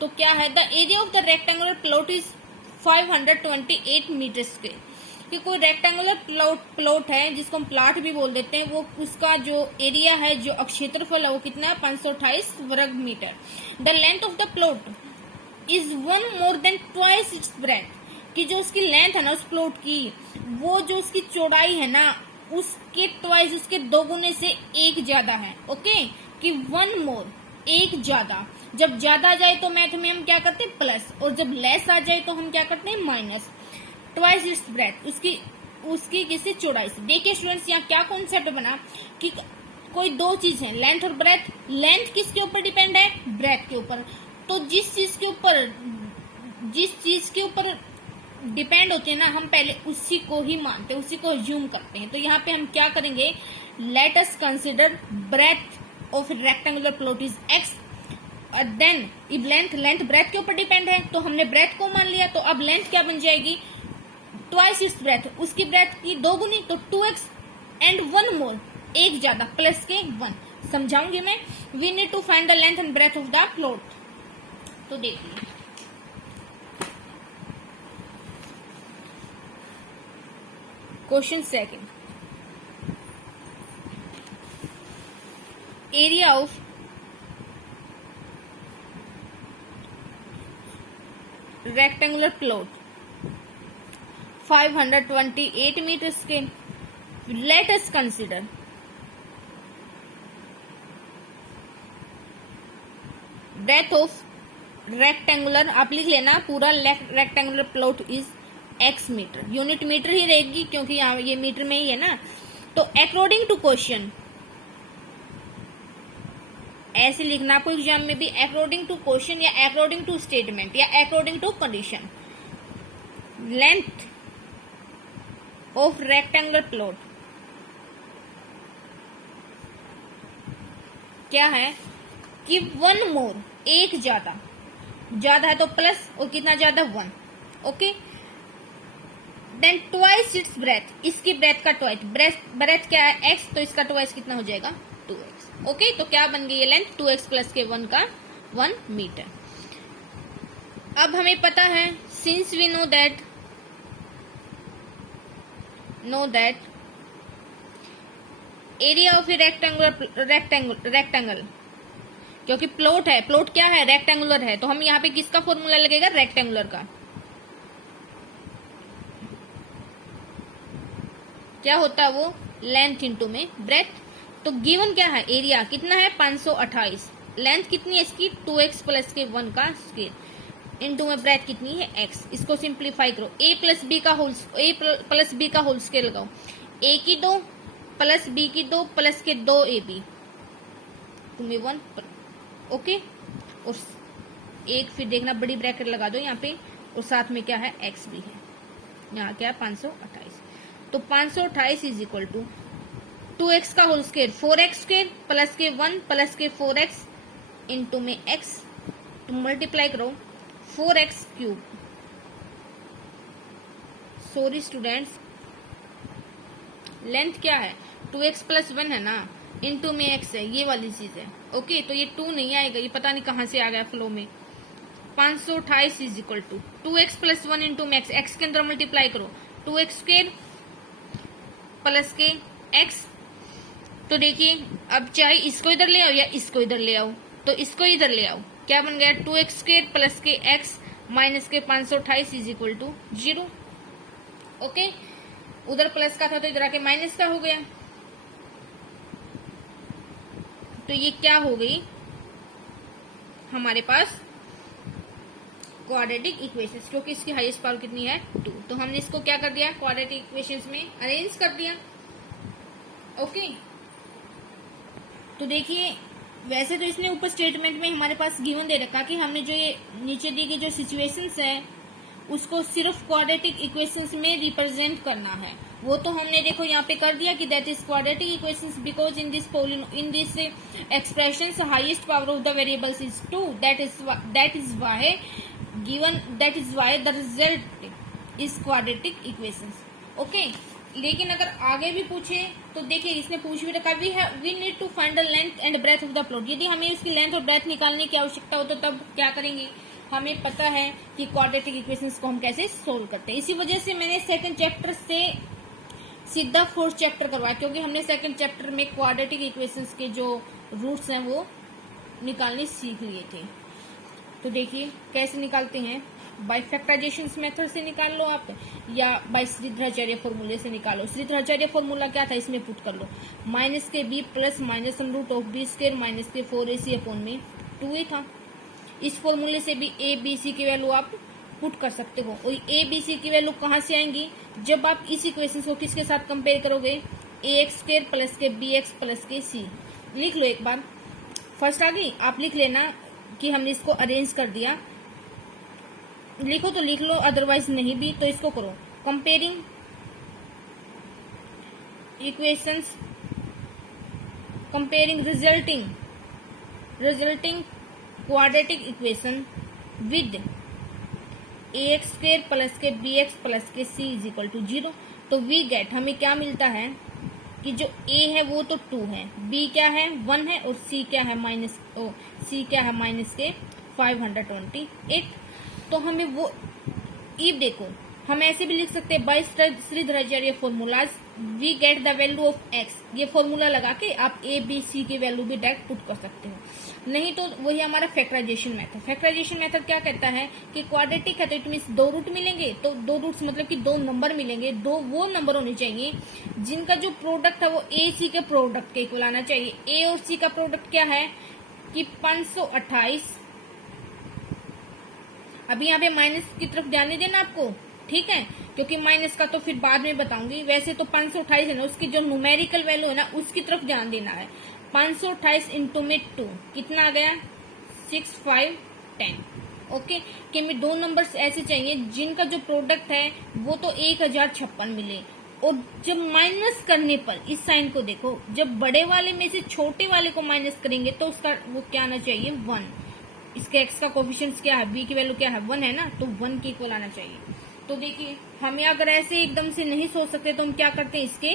तो क्या है, the area of the rectangular plot is 528 metre square. कि कोई रेक्टेंगुलर प्लॉट है जिसको हम प्लॉट भी बोल देते हैं, वो उसका जो एरिया है, जो क्षेत्रफल है वो कितना है 528 वर्ग metre. The length of the plot is 1 more than twice its breadth. कि जो उसकी लेंथ है ना उस प्लॉट की, वो जो उसकी चौड़ाई है ना उसके ट्वाइस, उसके 2 गुने से 1 ज्यादा है, ओके। कि 1 मोर, 1 ज्यादा। जब ज्यादा आ जाए तो मैथ में हम क्या करते हैं प्लस, और जब लेस आ जाए तो हम क्या करते हैं माइनस। ट्वाइस इट्स ब्रेथ, उसकी किसी चौड़ाई से। देखिए स्टूडेंट्स यहाँ क्या कॉन्सेप्ट बना कि कोई 2 चीज है, लेंथ और ब्रेथ। लेंथ किसके ऊपर डिपेंड है, ब्रेथ के ऊपर। तो जिस चीज के ऊपर डिपेंड होते हैं ना, हम पहले उसी को ही मानते हैं, उसी को अज्यूम करते हैं। तो यहाँ पे हम क्या करेंगे, let us consider breadth of rectangular plot is x, then if length breadth के ऊपर डिपेंड है तो हमने ब्रेथ को मान लिया। तो अब लेंथ क्या बन जाएगी, ट्वाइस इट्स ब्रेथ, उसकी ब्रेथ की 2 गुनी, तो 2x एंड 1 मोर, 1 ज्यादा प्लस के 1। समझाऊंगी मैं। We need to find the length and breadth of the plot. तो देखिए question second, area of rectangular plot 528 metre square. Let us consider breadth of rectangular, आप लिख लेना पूरा rectangular plot is x metre, unit metre ही रहेगी क्योंकि यहाँ ये मीटर में ही है ना। तो अकॉर्डिंग टू क्वेश्चन ऐसे लिखना आपको एग्जाम में भी, अकॉर्डिंग टू क्वेश्चन या अकॉर्डिंग टू स्टेटमेंट या according to condition. Length of rectangular plot क्या है कि 1 मोर, 1 ज्यादा है तो प्लस, और कितना ज्यादा 1, okay. Then twice its breath, इसकी ब्रेथ का ट्वाइस, ब्रेथ क्या है x, तो इसका ट्वाइस कितना हो जाएगा 2x। ओके, तो क्या बन गई ये लेंथ 2x प्लस के 1 का 1 मीटर। अब हमें पता है since we know that area of a rectangle, क्योंकि प्लॉट है, प्लॉट क्या है रेक्टेंगुलर है, तो हम यहाँ पे किसका फॉर्मूला लगेगा रेक्टेंगुलर का। क्या होता है वो लेंथ इंटू में ब्रेथ। तो गिवन क्या है एरिया कितना है 528, लेंथ कितनी है इसकी 2x प्लस के 1 का स्क्वायर इंटू में ब्रेथ कितनी है x। इसको सिंप्लीफाई करो, a प्लस बी का होल स्क्वायर लगाओ, a की 2 प्लस b की 2 प्लस के 2ab तुम्हें 1। ओके, और एक फिर देखना बड़ी ब्रैकेट लगा दो यहाँ पे, और साथ में क्या है x भी है, यहाँ क्या है 528। तो 528 इज इक्वल टू 2x का whole square 4x square plus के 1 प्लस के 4x इंटू में x, तो मल्टीप्लाई करो 4x cube, sorry students length क्या है 2x प्लस 1 है ना, इंटू में x है, ये वाली चीज है। ओके, तो ये 2 नहीं आएगा, ये पता नहीं कहां से आ गया फ्लो में। 528 is equal to 2x plus 1 into में x के अंदर मल्टीप्लाई करो 2x स्क्वायर प्लस के x। तो देखिए अब चाहे इसको इधर ले आओ या इसको इधर ले आओ, तो इसको इधर ले आओ, क्या बन गया 2x स्क्वायर प्लस के x माइनस के 528 इज इक्वल टू 0। ओके, उधर प्लस का था तो इधर आके माइनस का हो गया, तो ये क्या हो गई हमारे पास क्वाड्रेटिक इक्वेशंस, क्योंकि इसकी हाईएस्ट पावर कितनी है 2, तो हमने इसको क्या कर दिया क्वाड्रेटिक इक्वेशंस में अरेंज कर दिया। ओके, तो देखिए वैसे तो इसने ऊपर स्टेटमेंट में हमारे पास गिवन दे रखा कि हमने जो ये नीचे दी गई जो सिचुएशंस है उसको सिर्फ क्वाड्रेटिक इक्वेशंस में रिप्रेजेंट करना है, वो तो हमने देखो यहाँ पे कर दिया कि that is quadratic equations because in this expressions highest power of the variables is 2, that is why the result is quadratic equations. Okay, लेकिन अगर आगे भी पूछे तो देखिए इसने पूछ भी रखा we need to find the length and breadth of the plot. यदि हमें इसकी लेंथ और ब्रेथ निकालने की आवश्यकता हो तो तब क्या करेंगे, हमें पता है कि क्वाड्रेटिक इक्वेशंस को हम कैसे सोल्व करते हैं। इसी वजह से मैंने सेकंड चैप्टर से सीधा फोर्थ चैप्टर करवाया, क्योंकि हमने सेकंड चैप्टर में क्वाड्रेटिक इक्वेशंस के जो रूट्स हैं वो निकालने सीख लिए थे। तो देखिए कैसे निकालते हैं, बाय फैक्टराइजेशन मेथड से निकाल लो आप, या बाय श्रीधराचार्य फॉर्मूले से निकालो। श्रीधराचार्य फॉर्मूला क्या था इसमें पुट कर लो, माइनस के b plus minus root of b square minus के 4ac अपॉन में 2 ही था। इस फॉर्मूले से भी ए बी सी की वैल्यू आप पुट कर सकते हो, और ए बी सी की वैल्यू कहाँ से आएंगी, जब आप इस इक्वेशन को किसके साथ कंपेयर करोगे, ax स्क्वायर प्लस के bx प्लस के c। लिख लो एक बार, फर्स्ट आ गई, आप लिख लेना कि हमने इसको अरेंज कर दिया, लिखो तो लिख लो, अदरवाइज नहीं भी तो इसको करो comparing equations, comparing resulting quadratic equation with ax square plus के bx प्लस के c इज इक्वल टू 0। तो वी गेट, हमें क्या मिलता है कि जो a है वो तो 2 है, b क्या है 1 है, और c क्या है माइनस के 528। तो हमें वो इफ देखो हम ऐसे भी लिख सकते हैं by Shridharacharya formulas we get the value of x, ये फॉर्मूला लगा के आप a b c की वैल्यू भी डायरेक्ट पुट कर सकते हो। नहीं तो वही हमारा फैक्टराइजेशन मेथड क्या कहता है कि क्वाड्रेटिक है तो इट मीन्स 2 रूट मिलेंगे, तो 2 रूट्स मतलब कि 2 नंबर मिलेंगे, 2 वो नंबर होने चाहिए जिनका जो प्रोडक्ट है वो a c के प्रोडक्ट के इक्वल आना चाहिए। a और c का प्रोडक्ट क्या है कि 528, अभी यहाँ पे माइनस की तरफ ध्यान नहीं देना आपको, ठीक है, क्योंकि माइनस का तो फिर बाद में बताऊंगी। वैसे तो 528 है ना, उसकी जो न्यूमेरिकल वैल्यू है ना उसकी तरफ ध्यान देना है। 528 इंटू में 2 कितना आ गया 6 5 10। ओके, कि हमें 2 नंबर्स ऐसे चाहिए जिनका जो प्रोडक्ट है वो तो 1056 मिले, और जब माइनस करने पर इस साइन को देखो, जब बड़े वाले में से छोटे वाले को माइनस करेंगे तो उसका वो क्या आना चाहिए 1। इसके x का कोफिशिएंट क्या है, b की वैल्यू क्या है 1 है ना, तो 1 के इक्वल आना चाहिए। तो देखिए हमें अगर ऐसे एकदम से नहीं सोच सकते तो हम क्या करते हैं, इसके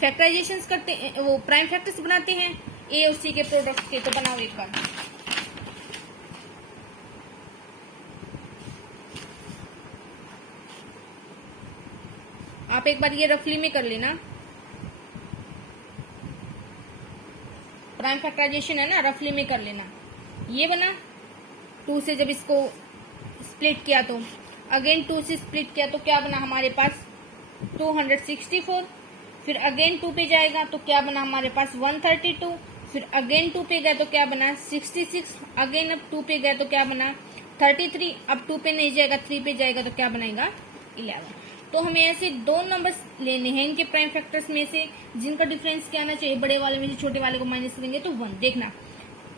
फैक्टराइजेशन करते हैं, वो प्राइम फैक्टर्स बनाते हैं ए और सी के प्रोडक्ट के। तो बनाओ एक बार। आप एक बार ये रफली में कर लेना। प्राइम फैक्टराइजेशन है ना, रफली में कर लेना। ये बना 2 से जब इसको स्प्लिट किया तो अगेन 2 से स्प्लिट किया तो क्या बना हमारे पास 264। फिर अगेन 2 पे जाएगा तो क्या बना हमारे पास 132। फिर अगेन 2 पे गए तो क्या बना 66। अगेन अब 2 पे गए तो क्या बना 33। अब 2 पे नहीं जाएगा 3 पे जाएगा तो क्या बनेगा 11। तो हमें ऐसे 2 नंबर्स लेने हैं इनके प्राइम फैक्टर्स में से जिनका डिफरेंस क्या आना चाहिए, बड़े वाले में से छोटे वाले को माइनस करेंगे तो 1। देखना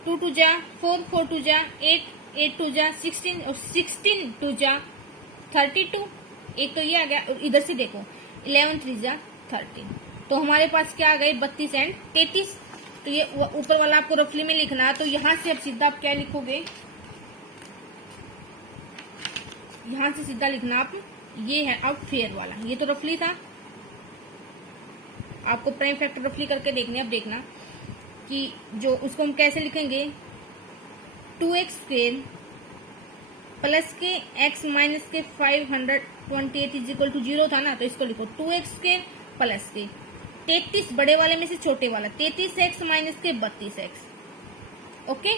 2 2 जा 4, 4 2 जा 8, 8 2 जा 16 और 16 2 जा 32। एक तो ये आ गया। और इधर से देखो 11 3 जा 13। तो हमारे पास क्या आ गए 32 एंड 33। तो ये ऊपर वाला आपको रफली में लिखना। तो यहां से अब सीधा आप क्या लिखोगे, यहां से सीधा लिखना आप, ये है अब फेयर वाला। ये तो रफली था, आपको प्राइम फैक्टर रफली करके देखने। अब देखना कि जो उसको हम कैसे लिखेंगे, 2x स्क्वेयर प्लस के x माइनस के 528 इज इक्वल टू 0 था ना। तो इसको लिखो 2x स्क्वेयर प्लस के 33 बड़े वाले में से छोटे वाला 33x माइनस के 32x, ओके,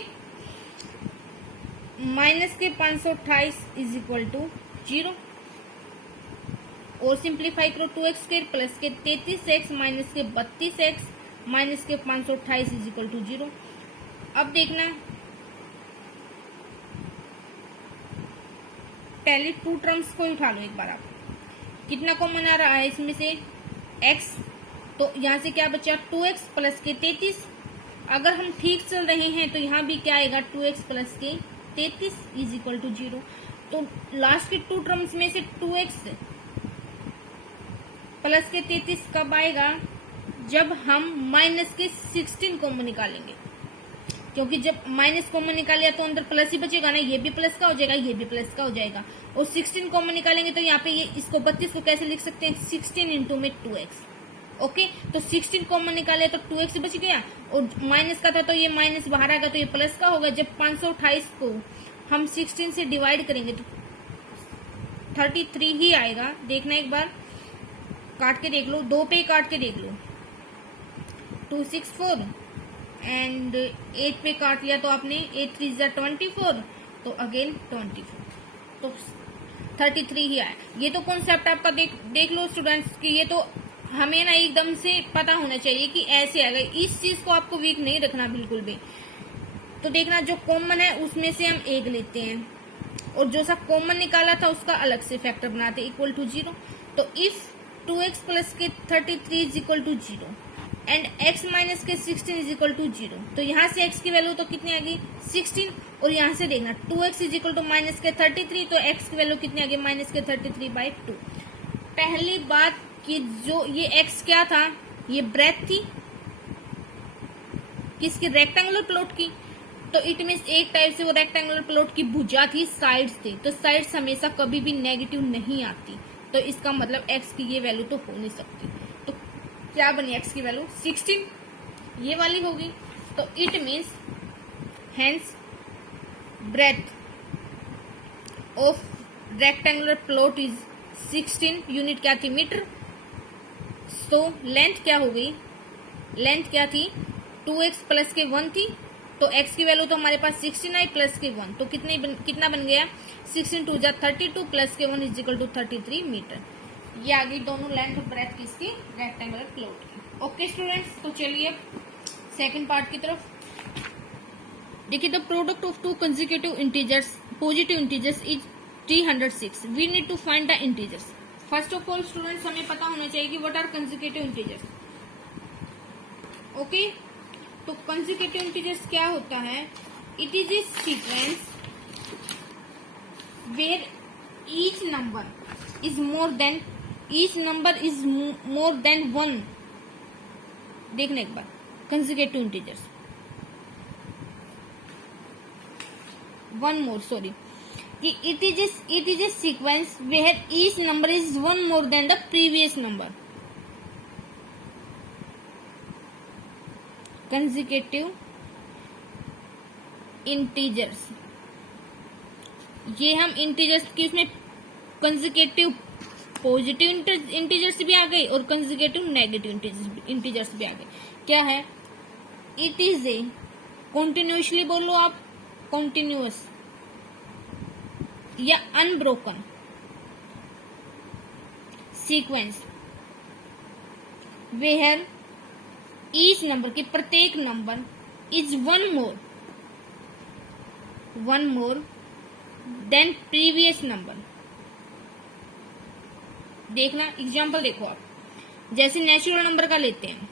माइनस के 528 इज इक्वल टू 0। और सिंप्लीफाई करो 2x स्क्वेयर प्लस के 33x माइनस के 32x माइनस के 528 इज इक्वल टू 0। अब देखना पहले 2 टर्म्स को उठा लो एक बार। आप कितना कॉमन आ रहा है इसमें से x, तो यहां से क्या बचा 2x प्लस के 33। अगर हम ठीक चल रहे हैं तो यहाँ भी क्या आएगा 2x प्लस के 33 इज इक्वल टू 0। तो लास्ट के 2 टर्म्स में से 2x प्लस के 33 कब आएगा, जब हम माइनस के 16 कॉमन निकालेंगे। क्योंकि जब माइनस कॉमन निकालिया तो अंदर प्लस ही बचेगा ना, ये भी प्लस का हो जाएगा, ये भी प्लस का हो जाएगा। और 16 कॉमन निकालेंगे तो यहाँ पे ये इसको 32 को कैसे लिख सकते हैं 16 इंटू में 2x, ओके। तो 16 कॉमन निकाले तो 2x बच गया और माइनस का था तो ये माइनस बाहर आएगा तो ये प्लस का होगा। जब 528 को हम 16 से डिवाइड करेंगे तो 33 ही आएगा। देखना एक बार काट के देख लो, 2 पे काट के देख लो, 264 एंड 8 पे काट लिया तो आपने 8 3 जा 24 तो अगेन 24 तो 33 ही आया। ये तो कॉन्सेप्ट आपका देख लो स्टूडेंट्स कि ये तो हमें ना एकदम से पता होना चाहिए कि ऐसे आएगा। इस चीज को आपको वीक नहीं रखना बिल्कुल भी। तो देखना जो कॉमन है उसमें से हम 1 लेते हैं और जो सा कॉमन निकाला था उसका अलग से फैक्टर बनाते इक्वल टू 0। तो इफ 2x प्लस के 33 is equal to 0 and x minus के 16 इज इक्वल टू 0, तो यहाँ से x की वैल्यू तो कितनी आ गई 16। और यहाँ से देखना 2x is equal to minus के 33 तो x की वैल्यू कितनी आ गई माइनस के 33/2। पहली बात कि जो ये x क्या था, ये ब्रेथ थी किसकी, रेक्टेंगुलर प्लॉट की। तो इट मीन्स एक टाइप से वो रेक्टेंगुलर प्लॉट की भुजा थी, साइड्स थी। तो साइड्स हमेशा कभी भी नेगेटिव नहीं आती। तो इसका मतलब x की ये वैल्यू तो हो नहीं सकती। तो क्या बनी x की वैल्यू 16, ये वाली होगी। तो it means hence breadth of rectangular plot is 16। Unit क्या थी मीटर। तो लेंथ क्या हो गई, लेंथ क्या थी 2x प्लस के 1 थी। तो x की वैल्यू तो हमारे पास 16 आई प्लस के 1 तो कितना बन गया 16 2 जा 32 प्लस के 1 इज इक्वल टू 33 मीटर। ये आ गई दोनों लेंथ और ब्रेथ किसकी, रेक्टेंगुलर प्लॉट की। ओके स्टूडेंट्स, तो चलिए सेकंड पार्ट की तरफ देखिए। The product of 2 consecutive integers positive integers is 306। We need to find the integers. First of all students हमें पता होना चाहिए कि what are consecutive integers, okay. तो कंसेक्यूटिव इंटीजर्स क्या होता है, it is a sequence where each number is more than 1। देखना एक बार कंसेक्यूटिव इंटीजर्स 1 मोर, सॉरी, कि it is a sequence where each number is one more than the previous number. Consecutive integers, ये हम इंटीजर्स की उसमें कंसेक्यूटिव पॉजिटिव इंटीजर्स भी आ गए और कंसेक्यूटिव नेगेटिव इंटीजर्स भी आ गए. क्या है? इट इज ए कॉन्टिन्यूसली बोलो आप, कॉन्टिन्यूअस या unbroken sequence where each number की प्रत्येक number is one more than previous number. देखना एग्जाम्पल देखो आप, जैसे नेचुरल नंबर का लेते हैं,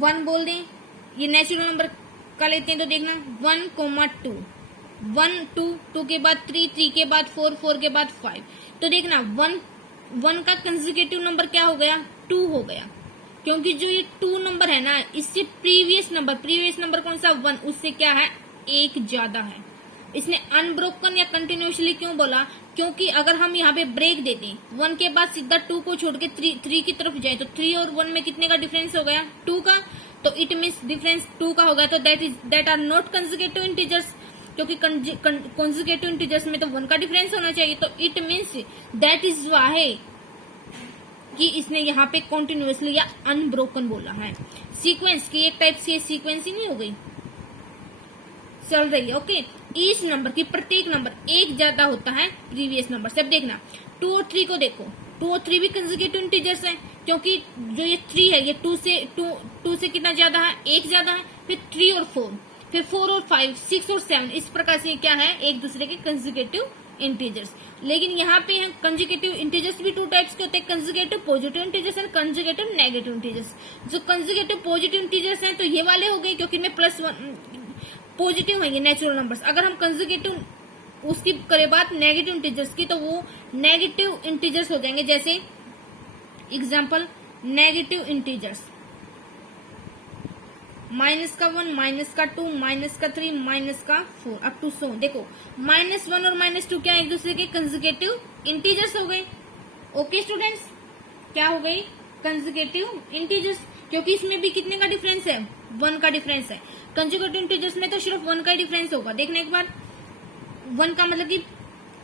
1 बोल दें, ये नेचुरल नंबर का लेते हैं तो देखना 1, 2, 1, 2 के बाद 3 के बाद 4 के बाद 5. तो देखना 1 का कंसेक्यूटिव नंबर क्या हो गया? 2 हो गया, क्योंकि जो ये 2 नंबर है ना, इससे प्रीवियस नंबर कौन सा? 1, उससे क्या है? 1 ज्यादा है. इसने अनब्रोकन या कंटिन्यूसली क्यों बोला? क्योंकि अगर हम यहाँ पे ब्रेक देते हैं 1 के बाद सीधा 2 को छोड़ के 3 की तरफ जाए तो 3 और 1 में कितने का डिफरेंस हो गया? 2 का. तो इट मीन्स डिफरेंस 2 का हो गया. तो that are not consecutive integers, क्योंकि कंसेक्यूटिव इंटीजर्स में तो 1 का डिफरेंस होना चाहिए. तो it means that is why कि इसने यहाँ पे कॉन्टिन्यूसली या अनब्रोकन बोला है. सीक्वेंस की एक टाइप से सीक्वेंस ही नहीं हो गई, चल रही है. ओके, ईच नंबर की प्रत्येक नंबर एक ज्यादा होता है प्रीवियस नंबर से. अब देखना 2 और 3 को देखो, 2 और 3 भी कंसेक्यूटिव इंटीजर्स हैं, क्योंकि जो ये 3 है ये 2 से कितना ज्यादा है? 1 ज्यादा है. फिर 3 और 4, फिर 4 और 5, 6 और 7, इस प्रकार से क्या है? एक दूसरे के कंसेक्यूटिव इंटीजर्स. लेकिन यहाँ पे हम कंसेक्यूटिव इंटीजर्स भी 2 टाइप्स के होते हैं, कंसेक्यूटिव पॉजिटिव इंटीजर्स और कंसेक्यूटिव नेगेटिव इंटीजर्स. जो कंसेक्यूटिव पॉजिटिव इंटीजर्स हैं तो ये वाले हो गए, क्योंकि इनमें +1 पॉजिटिव है ये नेचुरल नंबर्स. अगर हम कंसेक्यूटिव उसकी करें बात नेगेटिव इंटीजर्स की, तो वो नेगेटिव इंटीजर्स हो जाएंगे. जैसे example negative integers -1, -2, -3, -4 up to 100. देखो -1 और -2 क्या एक दूसरे के कंसेक्यूटिव इंटीजर्स हो गए. ओके स्टूडेंट्स, क्या हो गई? कंसेक्यूटिव इंटीजर्स, क्योंकि इसमें भी कितने का डिफरेंस है? 1 का डिफरेंस है. कंसेक्यूटिव इंटीजर्स में तो सिर्फ 1 का डिफरेंस होगा. देखने एक बार, 1 का मतलब कि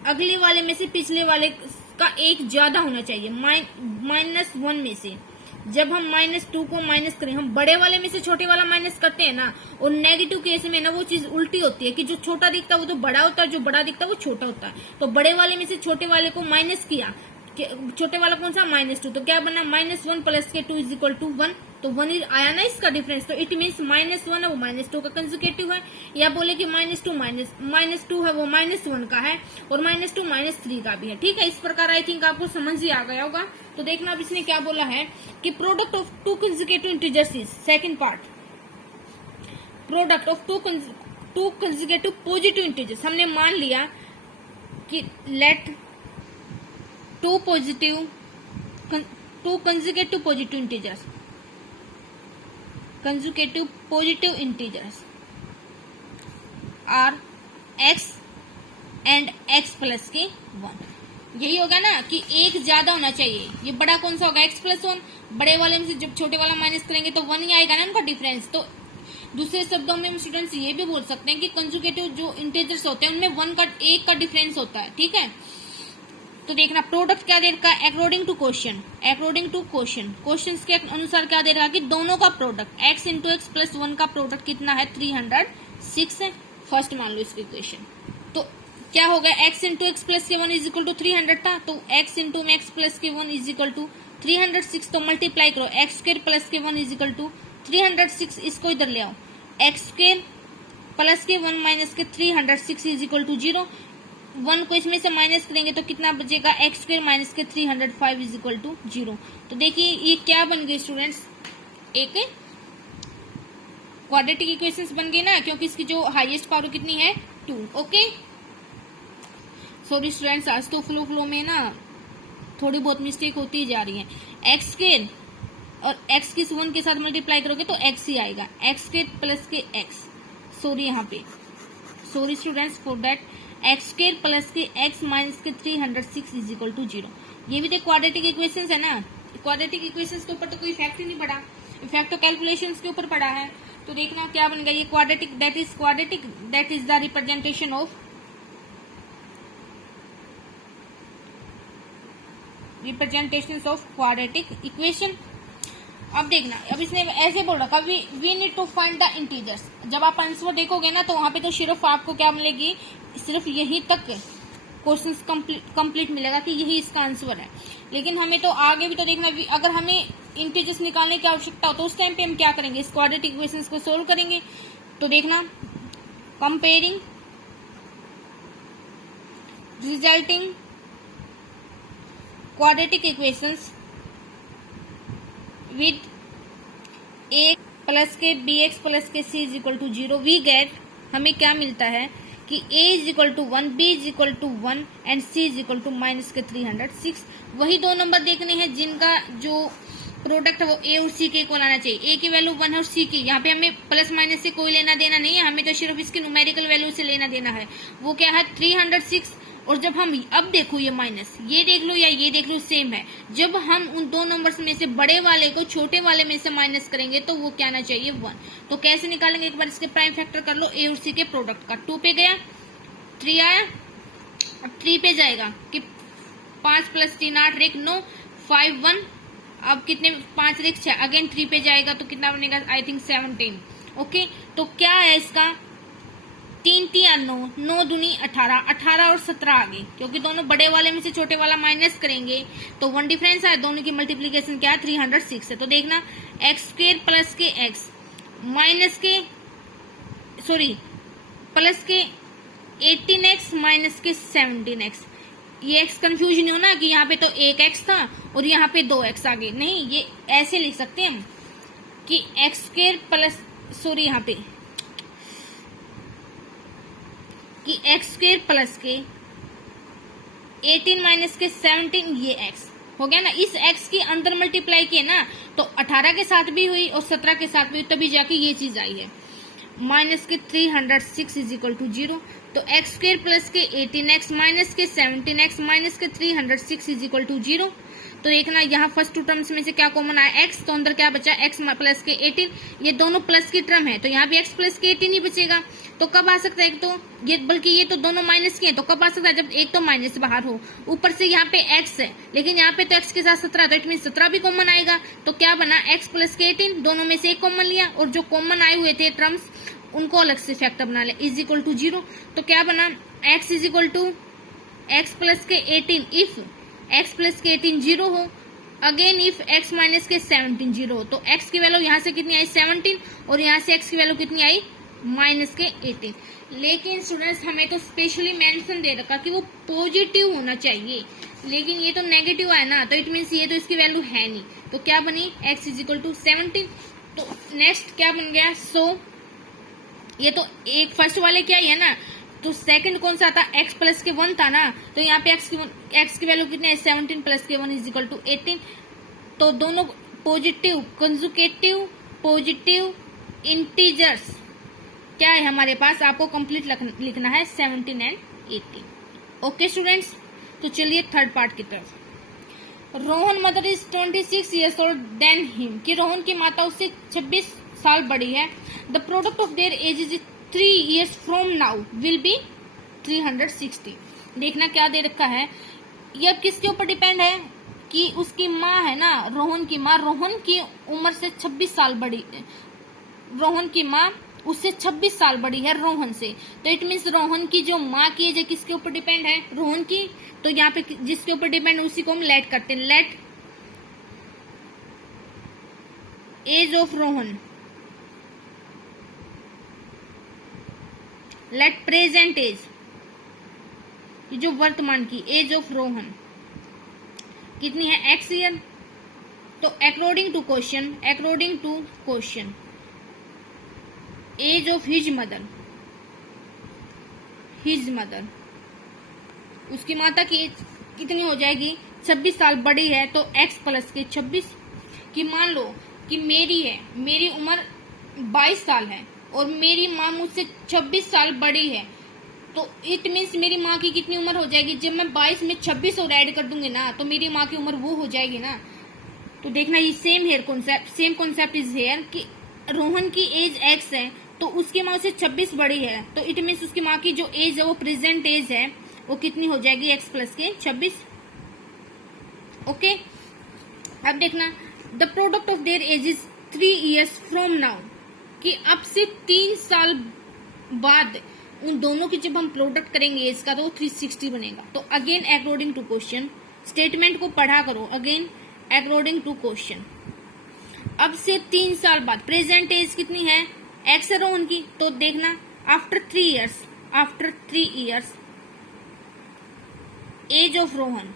अगले वाले में से पिछले वाले का 1 ज्यादा होना चाहिए. -1 में से जब हम -2 को माइनस करें, हम बड़े वाले में से छोटे वाला माइनस करते हैं ना, और नेगेटिव केस में ना वो चीज उल्टी होती है कि जो छोटा दिखता है वो तो बड़ा होता है, जो बड़ा दिखता है वो छोटा होता है. तो बड़े वाले में से छोटे वाले को माइनस किया, छोटे वाला कौन सा? -2. तो क्या बना? -1 + के 2 = 1. तो 1 आया ना इसका डिफरेंस. तो इट मीन्स -1 है वो -2 का कंसेक्यूटिव है, या बोले कि -2 है वो -1 का है, और -2 -3 का भी है. ठीक है, इस प्रकार आई थिंक आपको समझ ही आ गया होगा. तो देखना अब इसने क्या बोला है कि product of 2 consecutive integers is, second part, product of 2 consecutive positive integers. हमने मान लिया कि late 2 consecutive positive integers are x and x + के 1. यही होगा ना कि एक ज्यादा होना चाहिए. ये बड़ा कौन सा होगा? x + 1. बड़े वाले में से जब छोटे वाला माइनस करेंगे तो 1 ही आएगा ना उनका डिफरेंस. तो दूसरे शब्दों में हम स्टूडेंट्स ये भी बोल सकते हैं कि कंसेक्यूटिव जो इंटीजर्स होते हैं उनमें 1 का डिफरेंस होता है. ठीक है, तो देखना प्रोडक्ट क्या दे रखा है? अकॉर्डिंग टू क्वेश्चन के अनुसार क्या दे रखा है कि दोनों का प्रोडक्ट x × x + 1 का प्रोडक्ट कितना है? 306 है. फर्स्ट मान लो इसको इक्वेशन. तो क्या हो गया? x × x + के 1 = 300 था, तो x × x + के 1 = 306. तो मल्टीप्लाई करो, x² + के 1 = 306. इसको इधर ले आओ, x² + के 1 - के 306 = 0. 1 को इसमें से माइनस करेंगे तो कितना बचेगा? x² - के 305 = 0. तो देखिए ये क्या बन गई स्टूडेंट्स? एक क्वाड्रेटिक इक्वेशंस बन गई ना, क्योंकि इसकी जो हाईएस्ट पावर कितनी है? 2. ओके, सॉरी स्टूडेंट्स, आज तो फ्लो में ना थोड़ी बहुत मिस्टेक होती जा रही है. x² और x किस 1 के साथ मल्टीप्लाई करोगे तो x ही आएगा. x² + के x, सॉरी यहाँ पे sorry students, for that x square plus के एक्स माइनस के 306 इज इक्वल टू 0। ये भी तो क्वाड्रेटिक इक्वेशंस है ना, क्वाड्रेटिक इक्वेशंस के ऊपर तो कोई इफेक्ट ही नहीं पड़ा, इफेक्ट तो कैलकुलेशंस के ऊपर पड़ा है। तो देखना क्या बन गया ये quadratic, that is the representation of quadratic equation. अब देखना, अब इसने ऐसे बोल रखा we need to find the integers. जब आप आंसर देखोगे ना तो वहां पे तो सिर्फ आपको क्या मिलेगी, सिर्फ यही तक क्वेश्चन कंप्लीट मिलेगा कि यही इसका आंसर है। लेकिन हमें तो आगे भी तो देखना, अगर हमें इंटीजर्स निकालने की आवश्यकता हो तो उस टाइम पे हम क्या करेंगे, इस क्वाड्रेटिक इक्वेशंस को सोल्व करेंगे। तो देखना, comparing resulting quadratic equations with a plus के बी एक्स प्लस के c is equal to 0 we get, हमें क्या मिलता है कि a is equal to 1, b is equal to 1 and c is equal to minus के 306। वही दो नंबर देखने हैं जिनका जो प्रोडक्ट है वो a और c के इक्वल आना चाहिए। a की वैल्यू 1 है और c की, यहाँ पे हमें प्लस माइनस से कोई लेना देना नहीं है, हमें तो सिर्फ इसकी न्यूमेरिकल वैल्यू से लेना देना है। वो क्या है 306। और जब हम अब देखो ये माइनस, ये देख लो या ये देख लो सेम है। जब हम उन दो नंबर्स में से बड़े वाले को छोटे वाले में से माइनस करेंगे तो वो क्या आना चाहिए 1। तो कैसे निकालेंगे, एक बार इसके प्राइम फैक्टर कर लो a और c के प्रोडक्ट का। 2 पे गया 3 आया, अब 3 पे जाएगा कि 5 प्लस 3 8 रेक 9 5 1, अब कितने 5 रेक 6, अगेन 3 पे जाएगा तो कितना बनेगा आई थिंक 17। ओके, तो क्या है इसका 3 3 9, 9 दूनी 18, 18 और 17 आगे, क्योंकि दोनों बड़े वाले में से छोटे वाला माइनस करेंगे तो 1 डिफरेंस है, दोनों की मल्टीप्लीकेशन क्या है 306 है। तो देखना एक्स स्क्वायर प्लस के एक्स माइनस के प्लस के 18x माइनस के 17x, ये x कंफ्यूज नहीं होना कि यहाँ पे तो एक x था और यहाँ पे 2x आगे, नहीं, ये ऐसे लिख सकते हैं हम कि एक्स स्क्वायर प्लस यहाँ पे कि एक्स स्क्वायर प्लस के 18 माइनस के 17, ये x हो गया ना। इस x की अंदर मल्टीप्लाई किए ना तो 18 के साथ भी हुई और 17 के साथ भी, तभी जाके ये चीज आई है माइनस के 306 इज इक्वल टू 0। तो एक्स स्क्वायर प्लस के 18x माइनस के 17x माइनस के 306 इज इक्वल टू 0। तो देखना यहाँ फर्स्ट टू टर्म्स में से क्या कॉमन आया x, तो अंदर क्या बचा x प्लस के 18, ये दोनों प्लस की टर्म है तो यहाँ भी x प्लस के 18 ही बचेगा। तो कब आ सकता है, एक तो ये, बल्कि ये तो दोनों माइनस के हैं, तो कब आ सकता है जब एक तो माइनस बाहर हो, ऊपर से यहाँ पे x है लेकिन यहाँ पे तो x के साथ 17, तो इट मीन 17 भी कॉमन आएगा। तो क्या बना x प्लस के 18, दोनों में से एक कॉमन लिया और जो कॉमन आए हुए थे टर्म्स उनको अलग से फैक्टर बना लिया इज इक्वल टू 0। तो क्या बना x is equal to x plus के 18 इफ x प्लस के 18 0 हो, अगेन इफ x माइनस के 17 0 हो। तो x की वैल्यू यहाँ से कितनी आई 17 और यहाँ से x की वैल्यू कितनी आई माइनस के 18। लेकिन स्टूडेंट्स हमें तो स्पेशली मेंशन दे रखा कि वो पॉजिटिव होना चाहिए, लेकिन ये तो नेगेटिव है ना, तो इट मीन्स ये तो इसकी वैल्यू है नहीं। तो क्या बनी x इज इक्वल टू 17। तो नेक्स्ट क्या बन गया, सो ये तो एक फर्स्ट वाले क्या ही है ना, तो सेकंड कौन सा था x प्लस के 1 था ना, तो यहाँ पे x की वैल्यू कितनी है 17 प्लस के 1 इज इक्वल टू 18। तो दोनों पॉजिटिव कंजुकेटिव पॉजिटिव इंटीजर्स क्या है हमारे पास, आपको कंप्लीट लिखना है 17 एंड 18। ओके स्टूडेंट्स, तो चलिए थर्ड पार्ट की तरफ। Rohan mother is 26 years old than him, कि रोहन की माता उससे 26 साल बड़ी है। The product of their age is 3 years from now will be 360। देखना क्या दे रखा है, ये अब किसके ऊपर डिपेंड है कि उसकी माँ है ना, रोहन की माँ, रोहन की उम्र से 26 साल बड़ी, रोहन की माँ उससे 26 साल बड़ी है रोहन से। तो इट मीन्स रोहन की जो माँ की एज है किसके ऊपर डिपेंड है, रोहन की। तो यहाँ पे जिसके ऊपर डिपेंड है उसी को हम लेट करते हैं, let age of Rohan, let present age, जो वर्तमान की एज ऑफ रोहन कितनी है x ईयर। तो according to question age of his mother, उसकी माता की एज कितनी हो जाएगी 26 साल बड़ी है, तो x प्लस के 26। कि मान लो कि मेरी उम्र 22 साल है और मेरी माँ मुझसे 26 साल बड़ी है, तो इट मीन्स मेरी माँ की कितनी उम्र हो जाएगी, जब मैं 22 में 26 और ऐड कर दूंगी ना तो मेरी माँ की उम्र वो हो जाएगी ना। तो देखना ये सेम कॉन्सेप्ट इज हेयर कि रोहन की एज एक्स है तो उसकी माँ से 26 बड़ी है, तो इट मीन्स उसकी माँ की जो एज है वो प्रेजेंट एज है वो कितनी हो जाएगी, एक्स प्लस के 26। ओके, अब देखना the product of their age is 3 years from now, कि अब से 3 साल बाद उन दोनों की जब हम प्रोडक्ट करेंगे इसका तो 360 बनेगा। तो again according to question, statement को पढ़ा करो अगेन अकॉर्डिंग टू क्वेश्चन। अब से 3 साल बाद प्रेजेंट एज कितनी है, एक्स है रोहन की, तो देखना after 3 years age of Rohan,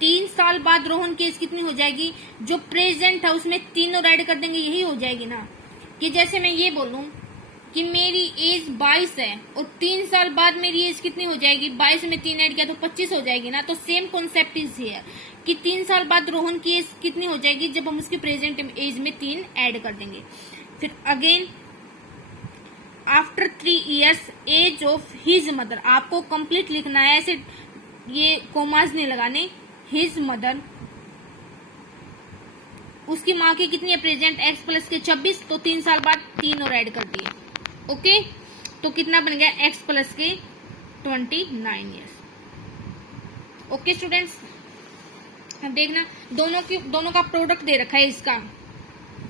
3 साल बाद रोहन की एज कितनी हो जाएगी, जो प्रेजेंट है उसमें 3 और ऐड कर देंगे यही हो जाएगी ना। कि जैसे मैं ये बोलूं कि मेरी एज 22 है और 3 साल बाद मेरी एज कितनी हो जाएगी, 22 में 3 ऐड किया तो 25 हो जाएगी ना। तो सेम कॉन्सेप्ट इज हियर कि 3 साल बाद रोहन की एज कितनी हो जाएगी जब हम उसकी प्रेजेंट एज में 3 ऐड कर देंगे। फिर again after 3 years age of his mother, आपको कंप्लीट लिखना है, ऐसे ये कोमास नहीं लगाने। हिज मदर, उसकी माँ की कितनी है प्रेजेंट, एक्स प्लस के 26, तो 3 साल बाद 3 और ऐड कर दिए। ओके, तो कितना बन गया, एक्स प्लस के 29 years। ओके स्टूडेंट्स, अब देखना दोनों का प्रोडक्ट दे रखा है इसका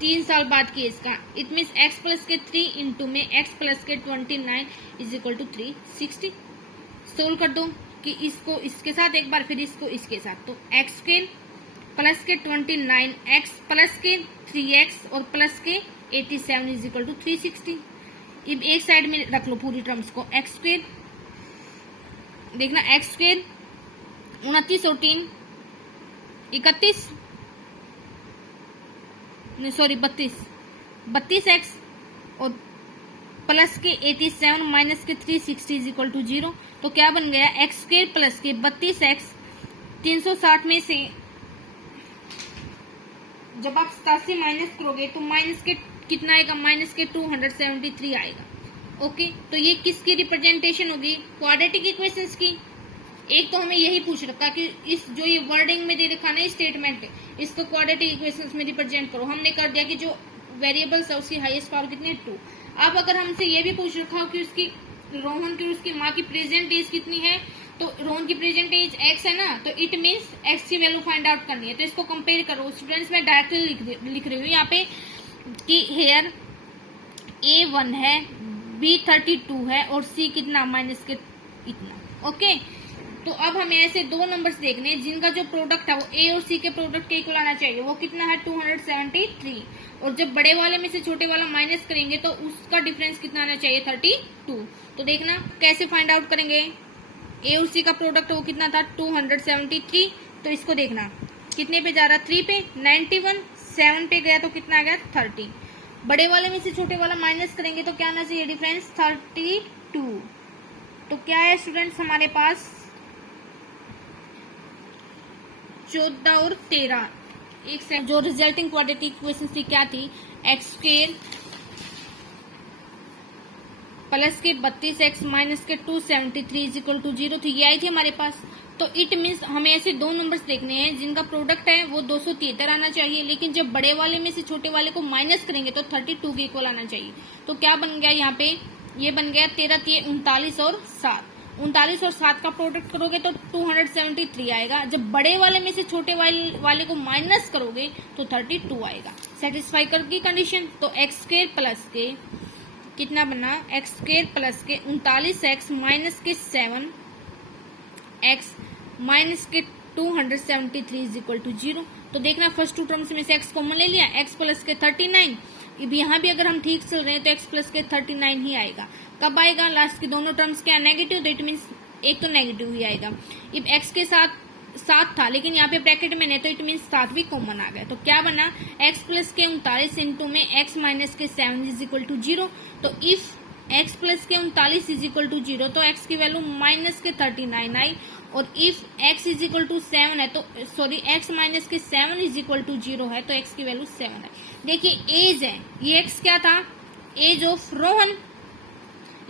3 साल बाद की इसका, इट मीन्स एक्स प्लस के 3 इंटू में एक्स प्लस के 29 इज इक्वल टू 360। सोल्व कर दो कि इसको इसके साथ एक बार फिर इसको इसके साथ, तो एक्स स्क्वायर प्लस के 29 एक्स प्लस के 3x और प्लस के 87 इज इक्वल टू 360। अब एक साइड में रख लो पूरी टर्म्स को, एक्स स्क्वायर, देखना एक्स स्क्वायर 29 और 3 31, नहीं सॉरी 32 एक्स और प्लस के 87 माइनस के 360 इज इक्वल टू 0। तो क्या बन गया, एक्स स्क्वायर प्लस के 32x, 360 में से जब आप 87 माइनस करोगे तो माइनस के कितना आएगा, माइनस के 273 आएगा। ओके, तो ये किसकी रिप्रेजेंटेशन होगी, क्वाड्रेटिक इक्वेशंस की। एक तो हमें यही पूछ रखा कि इस जो ये वर्डिंग में दे रखा ना स्टेटमेंट, इसको क्वाड्रेटिक इक्वेशंस में रिप्रेजेंट करो। हमने कर दिया कि जो वेरिएबल्स है उसकी हाईएस्ट पावर कितनी है 2। अब अगर हमसे ये भी पूछ रखा हो कि उसकी रोहन की उसकी माँ की प्रेजेंट एज कितनी है, तो रोहन की प्रेजेंट एज एक्स है ना, तो इट मीन्स एक्स की वैल्यू फाइंड आउट करनी है। तो इसको कंपेयर करो स्टूडेंट्स, मैं डायरेक्टली लिख रही हूँ यहाँ पे कि हेयर A1 है, B 32 है और C कितना माइनस के इतना। ओके, तो अब हमें ऐसे 2 नंबर्स देखने हैं जिनका जो प्रोडक्ट है वो A और C के प्रोडक्ट के इक्वल आना चाहिए। वो कितना है 273, और जब बड़े वाले में से छोटे वाला माइनस करेंगे तो उसका डिफरेंस कितना आना चाहिए 32। तो देखना कैसे फाइंड आउट करेंगे, A और C का प्रोडक्ट वो कितना था 273। तो इसको देखना कितने पे जा रहा, 3 पे 91, 7 पे गया तो कितना आ गया 30। बड़े वाले में से छोटे वाला माइनस करेंगे तो क्या आना चाहिए डिफरेंस 32। तो क्या है स्टूडेंट्स हमारे पास 14 और 13। एक से जो रिजल्टिंग क्वाड्रेटिक इक्वेशन थी क्या थी, एक्स स्क्वायर प्लस के 32x माइनस के 273 इज इक्वल टू 0 थी, ये आई थी हमारे पास। तो इट मीन्स हमें ऐसे 2 नंबर्स देखने हैं जिनका प्रोडक्ट है वो 273 आना चाहिए, लेकिन जब बड़े वाले में से छोटे वाले को माइनस करेंगे तो 32 के इक्वल आना चाहिए। तो क्या बन गया यहाँ पे, ये बन गया 13 39 और 7, 39 और 7 का प्रोडक्ट करोगे तो 273 आएगा। जब बड़े वाले में से छोटे वाले को माइनस करोगे तो 32 आएगा। सेटिस्फाई करगी कंडीशन। तो एक्स स्क्वायर प्लस के कितना बना, एक्स स्क्वायर प्लस के 39x माइनस के 7x माइनस के 273 इज इक्वल टू 0। तो देखना फर्स्ट 2 टर्म्स में से x कॉमन ले लिया, x प्लस के 39। अब यहाँ भी अगर हम ठीक चल रहे हैं तो x प्लस के 39 ही आएगा। कब आएगा, लास्ट की दोनों टर्म्स क्या नेगेटिव, दैट मीन्स एक तो नेगेटिव ही आएगा। अब x के साथ 7 था लेकिन यहाँ पे ब्रैकेट में नहीं, तो इट मीन्स 7 भी कॉमन आ गया। तो क्या बना, x प्लस के 39 इंटू में x माइनस के 7 इज इक्वल टू 0। तो इफ x प्लस के 39 इज इक्वल टू 0 तो x की वैल्यू माइनस के 39 आई, और if x is equal to 7 है तो सॉरी x माइनस के 7 इज इक्वल टू 0 है तो x की वैल्यू 7 है। देखिए एज है, ये x क्या था, एज ऑफ रोहन,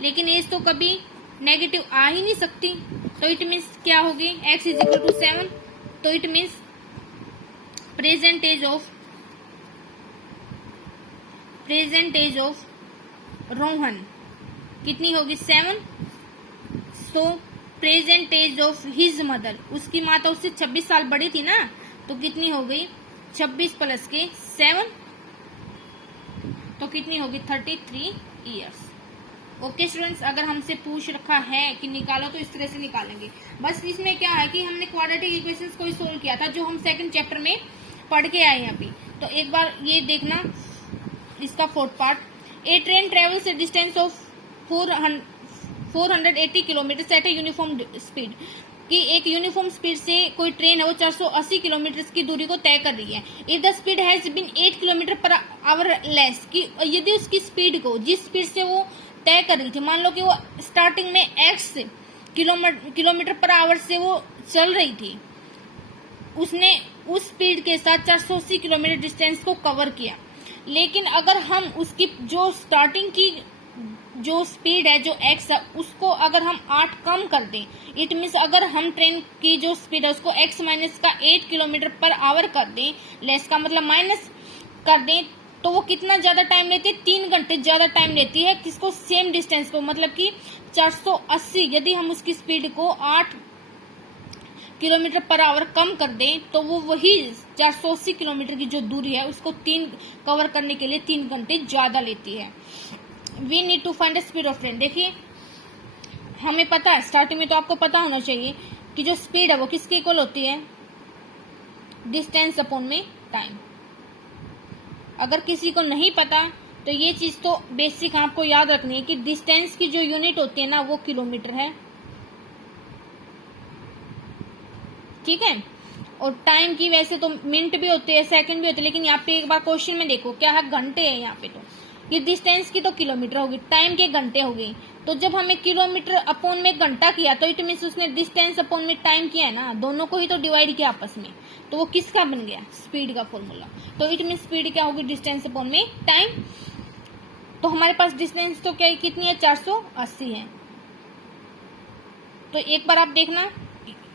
लेकिन एज तो कभी नेगेटिव आ ही नहीं सकती, तो इट मीन्स क्या होगी, x इज इक्वल टू 7, तो it means present age of Rohan कितनी होगी 7। So present age of his mother, उसकी माता उससे 26 साल बड़ी थी ना, तो कितनी हो गई 26 प्लस के 7, तो कितनी होगी 33 ईयर्स। ओके स्टूडेंट्स, अगर हमसे पूछ रखा है कि निकालो तो इस तरह से निकालेंगे। बस इसमें क्या है कि हमने क्वाड्रेटिक इक्वेशंस को ही सोल्व किया था जो हम सेकंड चैप्टर में पढ़ के आए हैं अभी, तो एक बार ये देखना इसका fourth part. A train travels a distance of 480 kilometre at a uniform speed, कि एक यूनिफॉर्म स्पीड से कोई ट्रेन है वो 480 किलोमीटर की दूरी को तय कर रही है। If the speed has been 8 kilometre per hour less, कि यदि उसकी स्पीड को जिस स्पीड से वो तय कर रही थी, मान लो कि वो स्टार्टिंग में x किलोमीटर पर आवर से वो चल रही थी, उसने उस स्पीड के साथ 480 किलोमीटर डिस्टेंस को कवर किया, लेकिन अगर हम उसकी जो स्टार्टिंग की जो स्पीड है जो x है उसको अगर हम 8 कम कर दें, इट मीन्स अगर हम ट्रेन की जो स्पीड है उसको x माइनस का 8 किलोमीटर पर आवर कर दें, लेस का मतलब माइनस कर दें, तो वो कितना ज्यादा टाइम लेती है, 3 घंटे ज्यादा टाइम लेती है किसको, सेम डिस्टेंस को, मतलब कि 480 यदि हम उसकी स्पीड को 8 किलोमीटर पर आवर कम कर दें तो वो वही 480 किलोमीटर की जो दूरी है उसको कवर करने के लिए 3 घंटे ज्यादा लेती है। We need to find the speed of train. देखिए हमें पता है, स्टार्टिंग में तो आपको पता होना चाहिए कि जो स्पीड है वो किसके इक्वल होती है, डिस्टेंस अपॉन में टाइम। अगर किसी को नहीं पता तो ये चीज तो बेसिक आपको याद रखनी है कि डिस्टेंस की जो यूनिट होती है ना वो किलोमीटर है, ठीक है, और टाइम की वैसे तो मिनट भी होते हैं, सेकंड भी होते हैं, लेकिन यहाँ पे एक बार क्वेश्चन में देखो क्या है, घंटे है यहाँ पे, तो ये डिस्टेंस की तो किलोमीटर होगी, टाइम के घंटे हो गई, तो जब हमें किलोमीटर अपॉन में घंटा किया तो इट मीन्स उसने डिस्टेंस अपॉन में टाइम किया है ना, दोनों को ही तो डिवाइड किया आपस में, तो वो किसका बन गया, स्पीड का फॉर्मूला। तो इट मीन्स स्पीड क्या होगी, डिस्टेंस अपॉन में टाइम। तो हमारे पास डिस्टेंस तो क्या कितनी है, 480 है। तो एक बार आप देखना,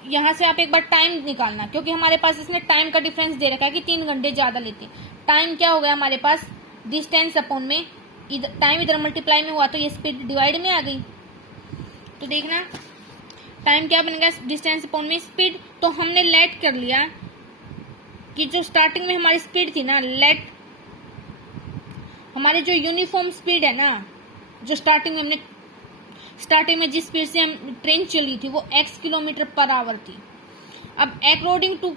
यहाँ से आप एक बार टाइम निकालना, क्योंकि हमारे पास इसने टाइम का डिफरेंस दे रखा है कि 3 घंटे ज्यादा लेते हैं। टाइम क्या हो गया हमारे पास, डिस्टेंस अपॉन में टाइम इधर मल्टीप्लाई में हुआ तो ये स्पीड डिवाइड में आ गई। तो देखना टाइम क्या बनेगा, डिस्टेंस अपॉन में स्पीड। तो हमने लेट कर लिया कि जो स्टार्टिंग में हमारी स्पीड थी ना, लेट हमारी जो यूनिफॉर्म स्पीड है ना, जो स्टार्टिंग में जिस स्पीड से हम ट्रेन चली थी वो x किलोमीटर पर आवर थी। अब अकॉर्डिंग टू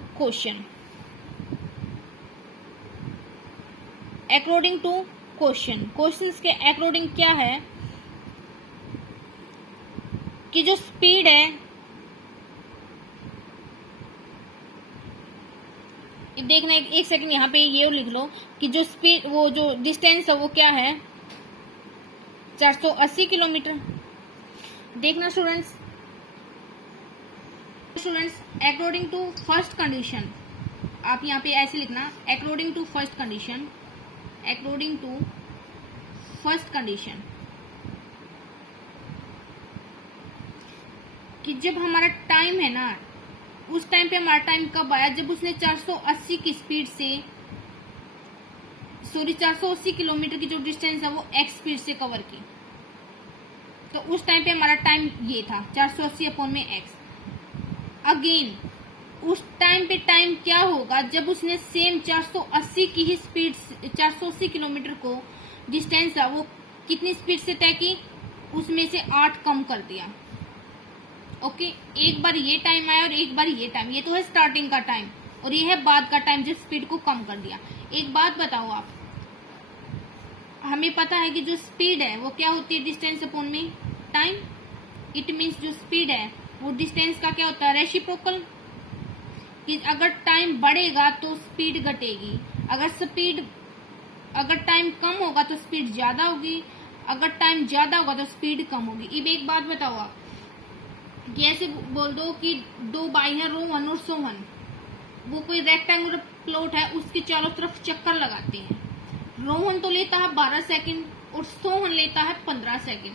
क्वेश्चंस के अकॉर्डिंग क्या है कि जो स्पीड है, देखना एक सेकंड यहाँ पे ये लिख लो कि जो स्पीड वो जो डिस्टेंस है वो क्या है, 480 किलोमीटर। देखना students according to first condition, आप यहाँ पे ऐसे लिखना, अकॉर्डिंग टू फर्स्ट कंडीशन कि जब हमारा टाइम है ना, उस टाइम पे हमारा टाइम कब आया, जब उसने 480 की स्पीड से 480 किलोमीटर की जो डिस्टेंस है वो x स्पीड से कवर की, तो उस टाइम पे हमारा टाइम ये था 480 अपॉन में x। अगेन उस टाइम पे टाइम क्या होगा जब उसने सेम 480 की ही स्पीड, 480 किलोमीटर को डिस्टेंस है वो कितनी स्पीड से तय की, उसमें से 8 कम कर दिया। ओके, एक बार ये टाइम आया और एक बार ये टाइम, ये तो है स्टार्टिंग का टाइम और ये है बाद का टाइम जब स्पीड को कम कर दिया। एक बात बताओ आप, हमें पता है कि जो स्पीड है वो क्या होती है, डिस्टेंस अपॉन में टाइम। इट मीन्स जो स्पीड है वो डिस्टेंस का क्या होता है, रेसिप्रोकल, कि अगर टाइम बढ़ेगा तो स्पीड घटेगी, अगर टाइम कम होगा तो स्पीड ज्यादा होगी, अगर टाइम ज्यादा होगा तो स्पीड कम होगी। अब एक बात बताओ आप, कि ऐसे बोल दो कि 2 बाई है, रोहन और सोहन, वो कोई रेक्टेंगुलर प्लॉट है उसके चारों तरफ चक्कर लगाते हैं। रोहन तो लेता है 12 सेकंड और सोहन लेता है 15 सेकंड।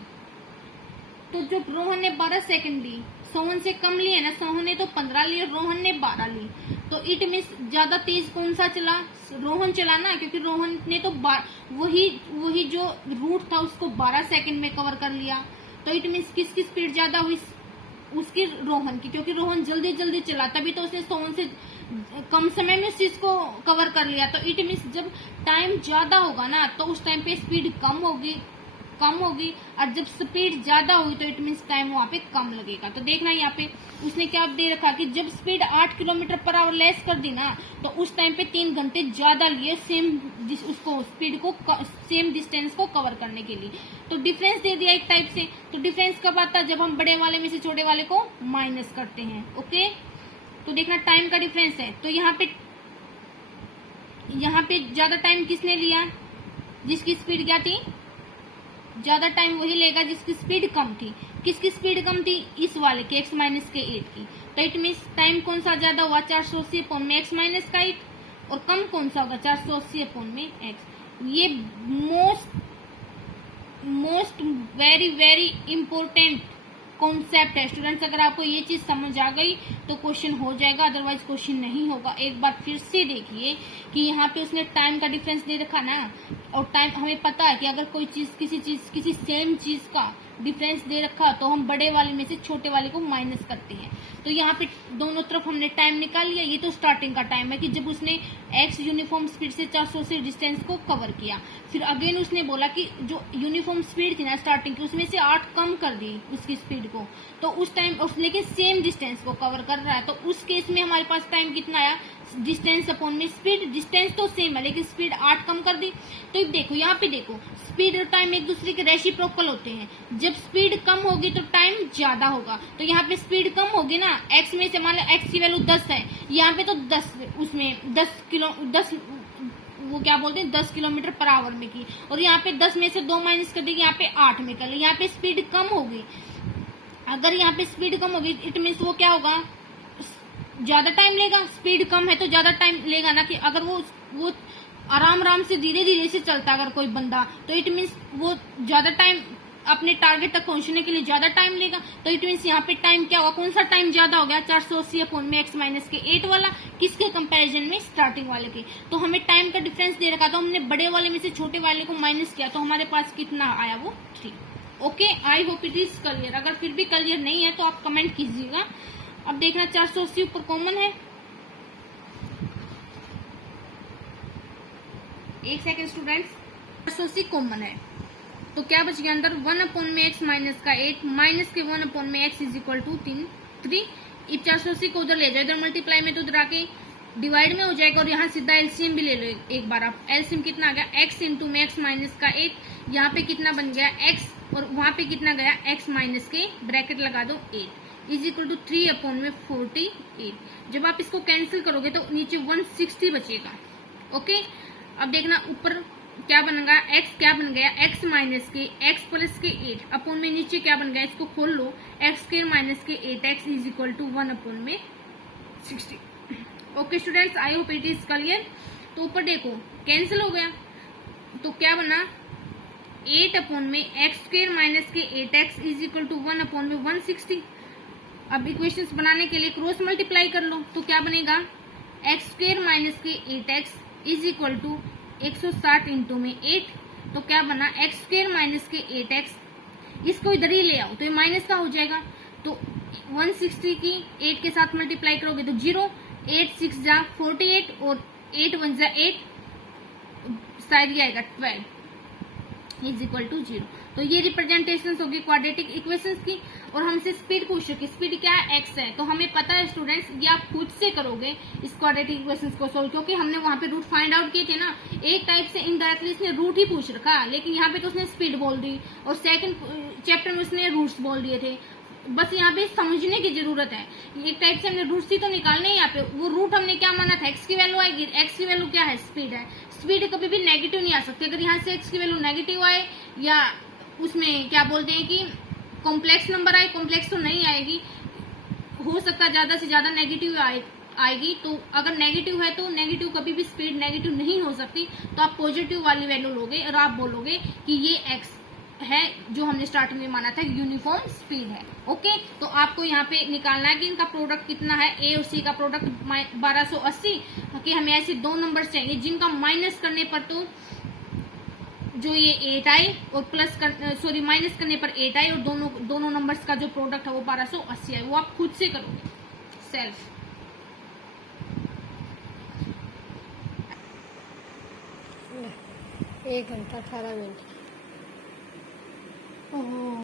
तो जो रोहन ने 12 सेकंड ली, सोहन से कम लिए ना, सोहन ने तो 15 लिए, रोहन ने 12 ली, तो इट मीन्स ज्यादा तेज कौन सा चला, रोहन चला ना, क्योंकि रोहन ने तो वही जो रूट था उसको 12 सेकंड में कवर कर लिया। तो इट मीन्स किसकी स्पीड ज्यादा हुई, उसकी, रोहन की, क्योंकि रोहन जल्दी जल्दी चला, तभी तो उसने सोहन से कम समय में उस चीज को कवर कर लिया। तो इट मीन्स जब टाइम ज्यादा होगा ना तो उस टाइम पे स्पीड कम होगी, और जब स्पीड ज्यादा होगी तो इट मीन्स टाइम वहां पे कम लगेगा। तो देखना यहाँ पे उसने क्या दे रखा कि जब speed 8 kilometre per hour less कर दी ना तो उस टाइम पे 3 घंटे ज्यादा लिए उसको स्पीड को, सेम डिस्टेंस को कवर करने के लिए। तो डिफरेंस दे दिया एक टाइप से। तो डिफरेंस कब आता है, जब हम बड़े वाले में से छोटे वाले को माइनस करते हैं। ओके, तो देखना टाइम का डिफरेंस है। तो यहाँ पे ज्यादा टाइम किसने लिया, जिसकी स्पीड क्या थी, ज्यादा टाइम वही लेगा जिसकी स्पीड कम थी। किसकी स्पीड कम थी, इस वाले के, x माइनस के 8 की। तो इट मीन्स टाइम कौन सा ज्यादा हुआ, 480 अपॉन में x माइनस का 8, और कम कौन सा होगा, 480 अपॉन में x। ये most very very important concept है स्टूडेंट्स। अगर आपको ये चीज समझ आ गई तो क्वेश्चन हो जाएगा, अदरवाइज क्वेश्चन नहीं होगा। एक बार फिर से देखिए कि यहाँ पे उसने टाइम का डिफरेंस दे रखा ना, और टाइम हमें पता है कि अगर कोई चीज किसी सेम चीज का डिफरेंस दे रखा तो हम बड़े वाले में से छोटे वाले को माइनस करते हैं। तो यहाँ पे दोनों तरफ हमने टाइम निकाल लिया। ये तो स्टार्टिंग का टाइम है कि जब उसने x यूनिफॉर्म स्पीड से 400 से डिस्टेंस को कवर किया। फिर अगेन उसने बोला कि जो यूनिफॉर्म स्पीड थी ना स्टार्टिंग की, उसमें से 8 कम कर दी उसकी स्पीड को, तो उस टाइम लेकिन सेम डिस्टेंस को कवर कर रहा है। तो उस केस में हमारे पास टाइम कितना आया, डिस्टेंस अपॉन में स्पीड। डिस्टेंस तो सेम है लेकिन स्पीड 8 कम कर दी। तो देखो यहाँ पे देखो, स्पीड और टाइम एक दूसरे के रेसिप्रोकल होते हैं। जब स्पीड कम होगी तो टाइम ज्यादा होगा। तो यहाँ पे स्पीड कम होगी ना, x में से मान लो x की वैल्यू 10 है, यहाँ पे तो 10, उसमें 10 वो क्या बोलते हैं 10 किलोमीटर पर आवर में की, और यहाँ पे 10 में से 2 माइनस कर देगी, यहाँ पे 8 में कर ली। यहाँ पे स्पीड कम होगी। अगर यहाँ पे स्पीड कम होगी इट मीन्स वो क्या होगा, ज्यादा टाइम लेगा। स्पीड कम है तो ज्यादा टाइम लेगा ना, कि अगर वो आराम से धीरे धीरे से चलता अगर कोई बंदा, तो इट मीन्स वो ज्यादा टाइम अपने टारगेट तक पहुंचने के लिए ज्यादा टाइम लेगा। तो इट मीन्स यहाँ पे टाइम क्या होगा, कौन सा टाइम ज्यादा हो गया, 480 अपॉन में x माइनस के 8 वाला, किसके कंपैरिजन में, स्टार्टिंग वाले के। तो हमें टाइम का डिफरेंस दे रखा, तो हमने बड़े वाले में से छोटे वाले को माइनस किया, तो हमारे पास कितना आया, वो 3। Okay, I hope it is clear. अगर फिर भी क्लियर नहीं है तो आप कमेंट कीजिएगा। अब देखना 480 ऊपर कॉमन है, एक सेकेंड स्टूडेंट्स, 480 कॉमन है तो क्या बच गया अंदर, 1 अपॉन में x माइनस का 8 माइनस के 1 अपॉन में x इज इक्वल टू 3। इस 480 को उधर ले जाओ, इधर मल्टीप्लाई में तो उधर आके डिवाइड में हो जाएगा, और यहाँ सीधा एलसीएम भी ले लो एक बार आप। एलसीएम कितना आ गया, x इंटू में x माइनस का 8, यहाँ पे कितना बन गया x, और वहां पे कितना गया x माइनस के ब्रैकेट लगा दो 8 इज इक्वल टू 3 अपॉन में 48। जब आप इसको कैंसिल करोगे तो नीचे 160 बचेगा। ओके, अब देखना ऊपर क्या बनेगा, x क्या बन गया, x माइनस के x प्लस के 8 अपॉन में नीचे क्या बन गया, इसको खोल लो, x स्क्वायर माइनस के 8x is equal to 1 upon में 60। Okay students, I hope it is clear. तो ऊपर देखो कैंसिल हो गया, तो क्या बना, 8 अपॉन में x स्क्वायर माइनस के 8x is equal to 1 upon में 160। अब इक्वेशंस बनाने के लिए क्रॉस मल्टीप्लाई कर लो, तो क्या बनेगा, x स्क्वायर माइनस के 8x is equal to 160 into में 8, तो क्या बना, x स्क्वायर माइनस के 8x, इसको इधर ही ले आओ तो ये माइनस का हो जाएगा। तो 160 की 8 के साथ मल्टीप्लाई करोगे तो 0, 8 6 जा 48, और 8 1 जा 8, शायद ये आएगा 12 इज इक्वल टू 0। तो ये रिप्रेजेंटेशन होगी क्वाड्रेटिक इक्वेशंस की। और हमसे स्पीड पूछ रही है, स्पीड क्या है, x है। तो हमें पता है स्टूडेंट्स, ये आप खुद से करोगे इस क्वाड्रेटिक इक्वेशंस को सोल्व, क्योंकि हमने वहां पे रूट फाइंड आउट किए थे ना। एक टाइप से इनडायरेक्टली इसने रूट ही पूछ रखा, लेकिन यहाँ पे तो उसने स्पीड बोल दी, और सेकंड चैप्टर में उसने रूट्स बोल दिए थे। बस यहाँ पे समझने की जरूरत है, एक टाइप से हमने रूट्स ही तो निकालने हैं। यहाँ पे वो रूट हमने क्या माना था, x की वैल्यू आएगी, x की वैल्यू क्या है, स्पीड है। स्पीड कभी भी नेगेटिव नहीं आ सकती। अगर यहाँ से x की वैल्यू नेगेटिव आए, या उसमें क्या बोलते हैं कि कॉम्प्लेक्स नंबर आए, कॉम्प्लेक्स तो नहीं आएगी, हो सकता है ज्यादा से ज्यादा नेगेटिव आएगी। तो अगर नेगेटिव है तो नेगेटिव कभी भी स्पीड नेगेटिव नहीं हो सकती। तो आप पॉजिटिव वाली वैल्यू लोगे और आप बोलोगे कि ये x है जो हमने स्टार्टिंग में माना था यूनिफॉर्म स्पीड है। ओके, तो आपको यहाँ पे निकालना है कि इनका प्रोडक्ट कितना है, ए और सी का प्रोडक्ट 1280 कि हमें ऐसे दो नंबर चाहिए जिनका माइनस करने पर तो जो ये 8 आए और माइनस करने पर 8 आए और दोनों नंबर्स का जो प्रोडक्ट है वो 1280 आए। वो आप खुद से करोगे सेल्फ। 1 घंटा 18 मिनट। ओह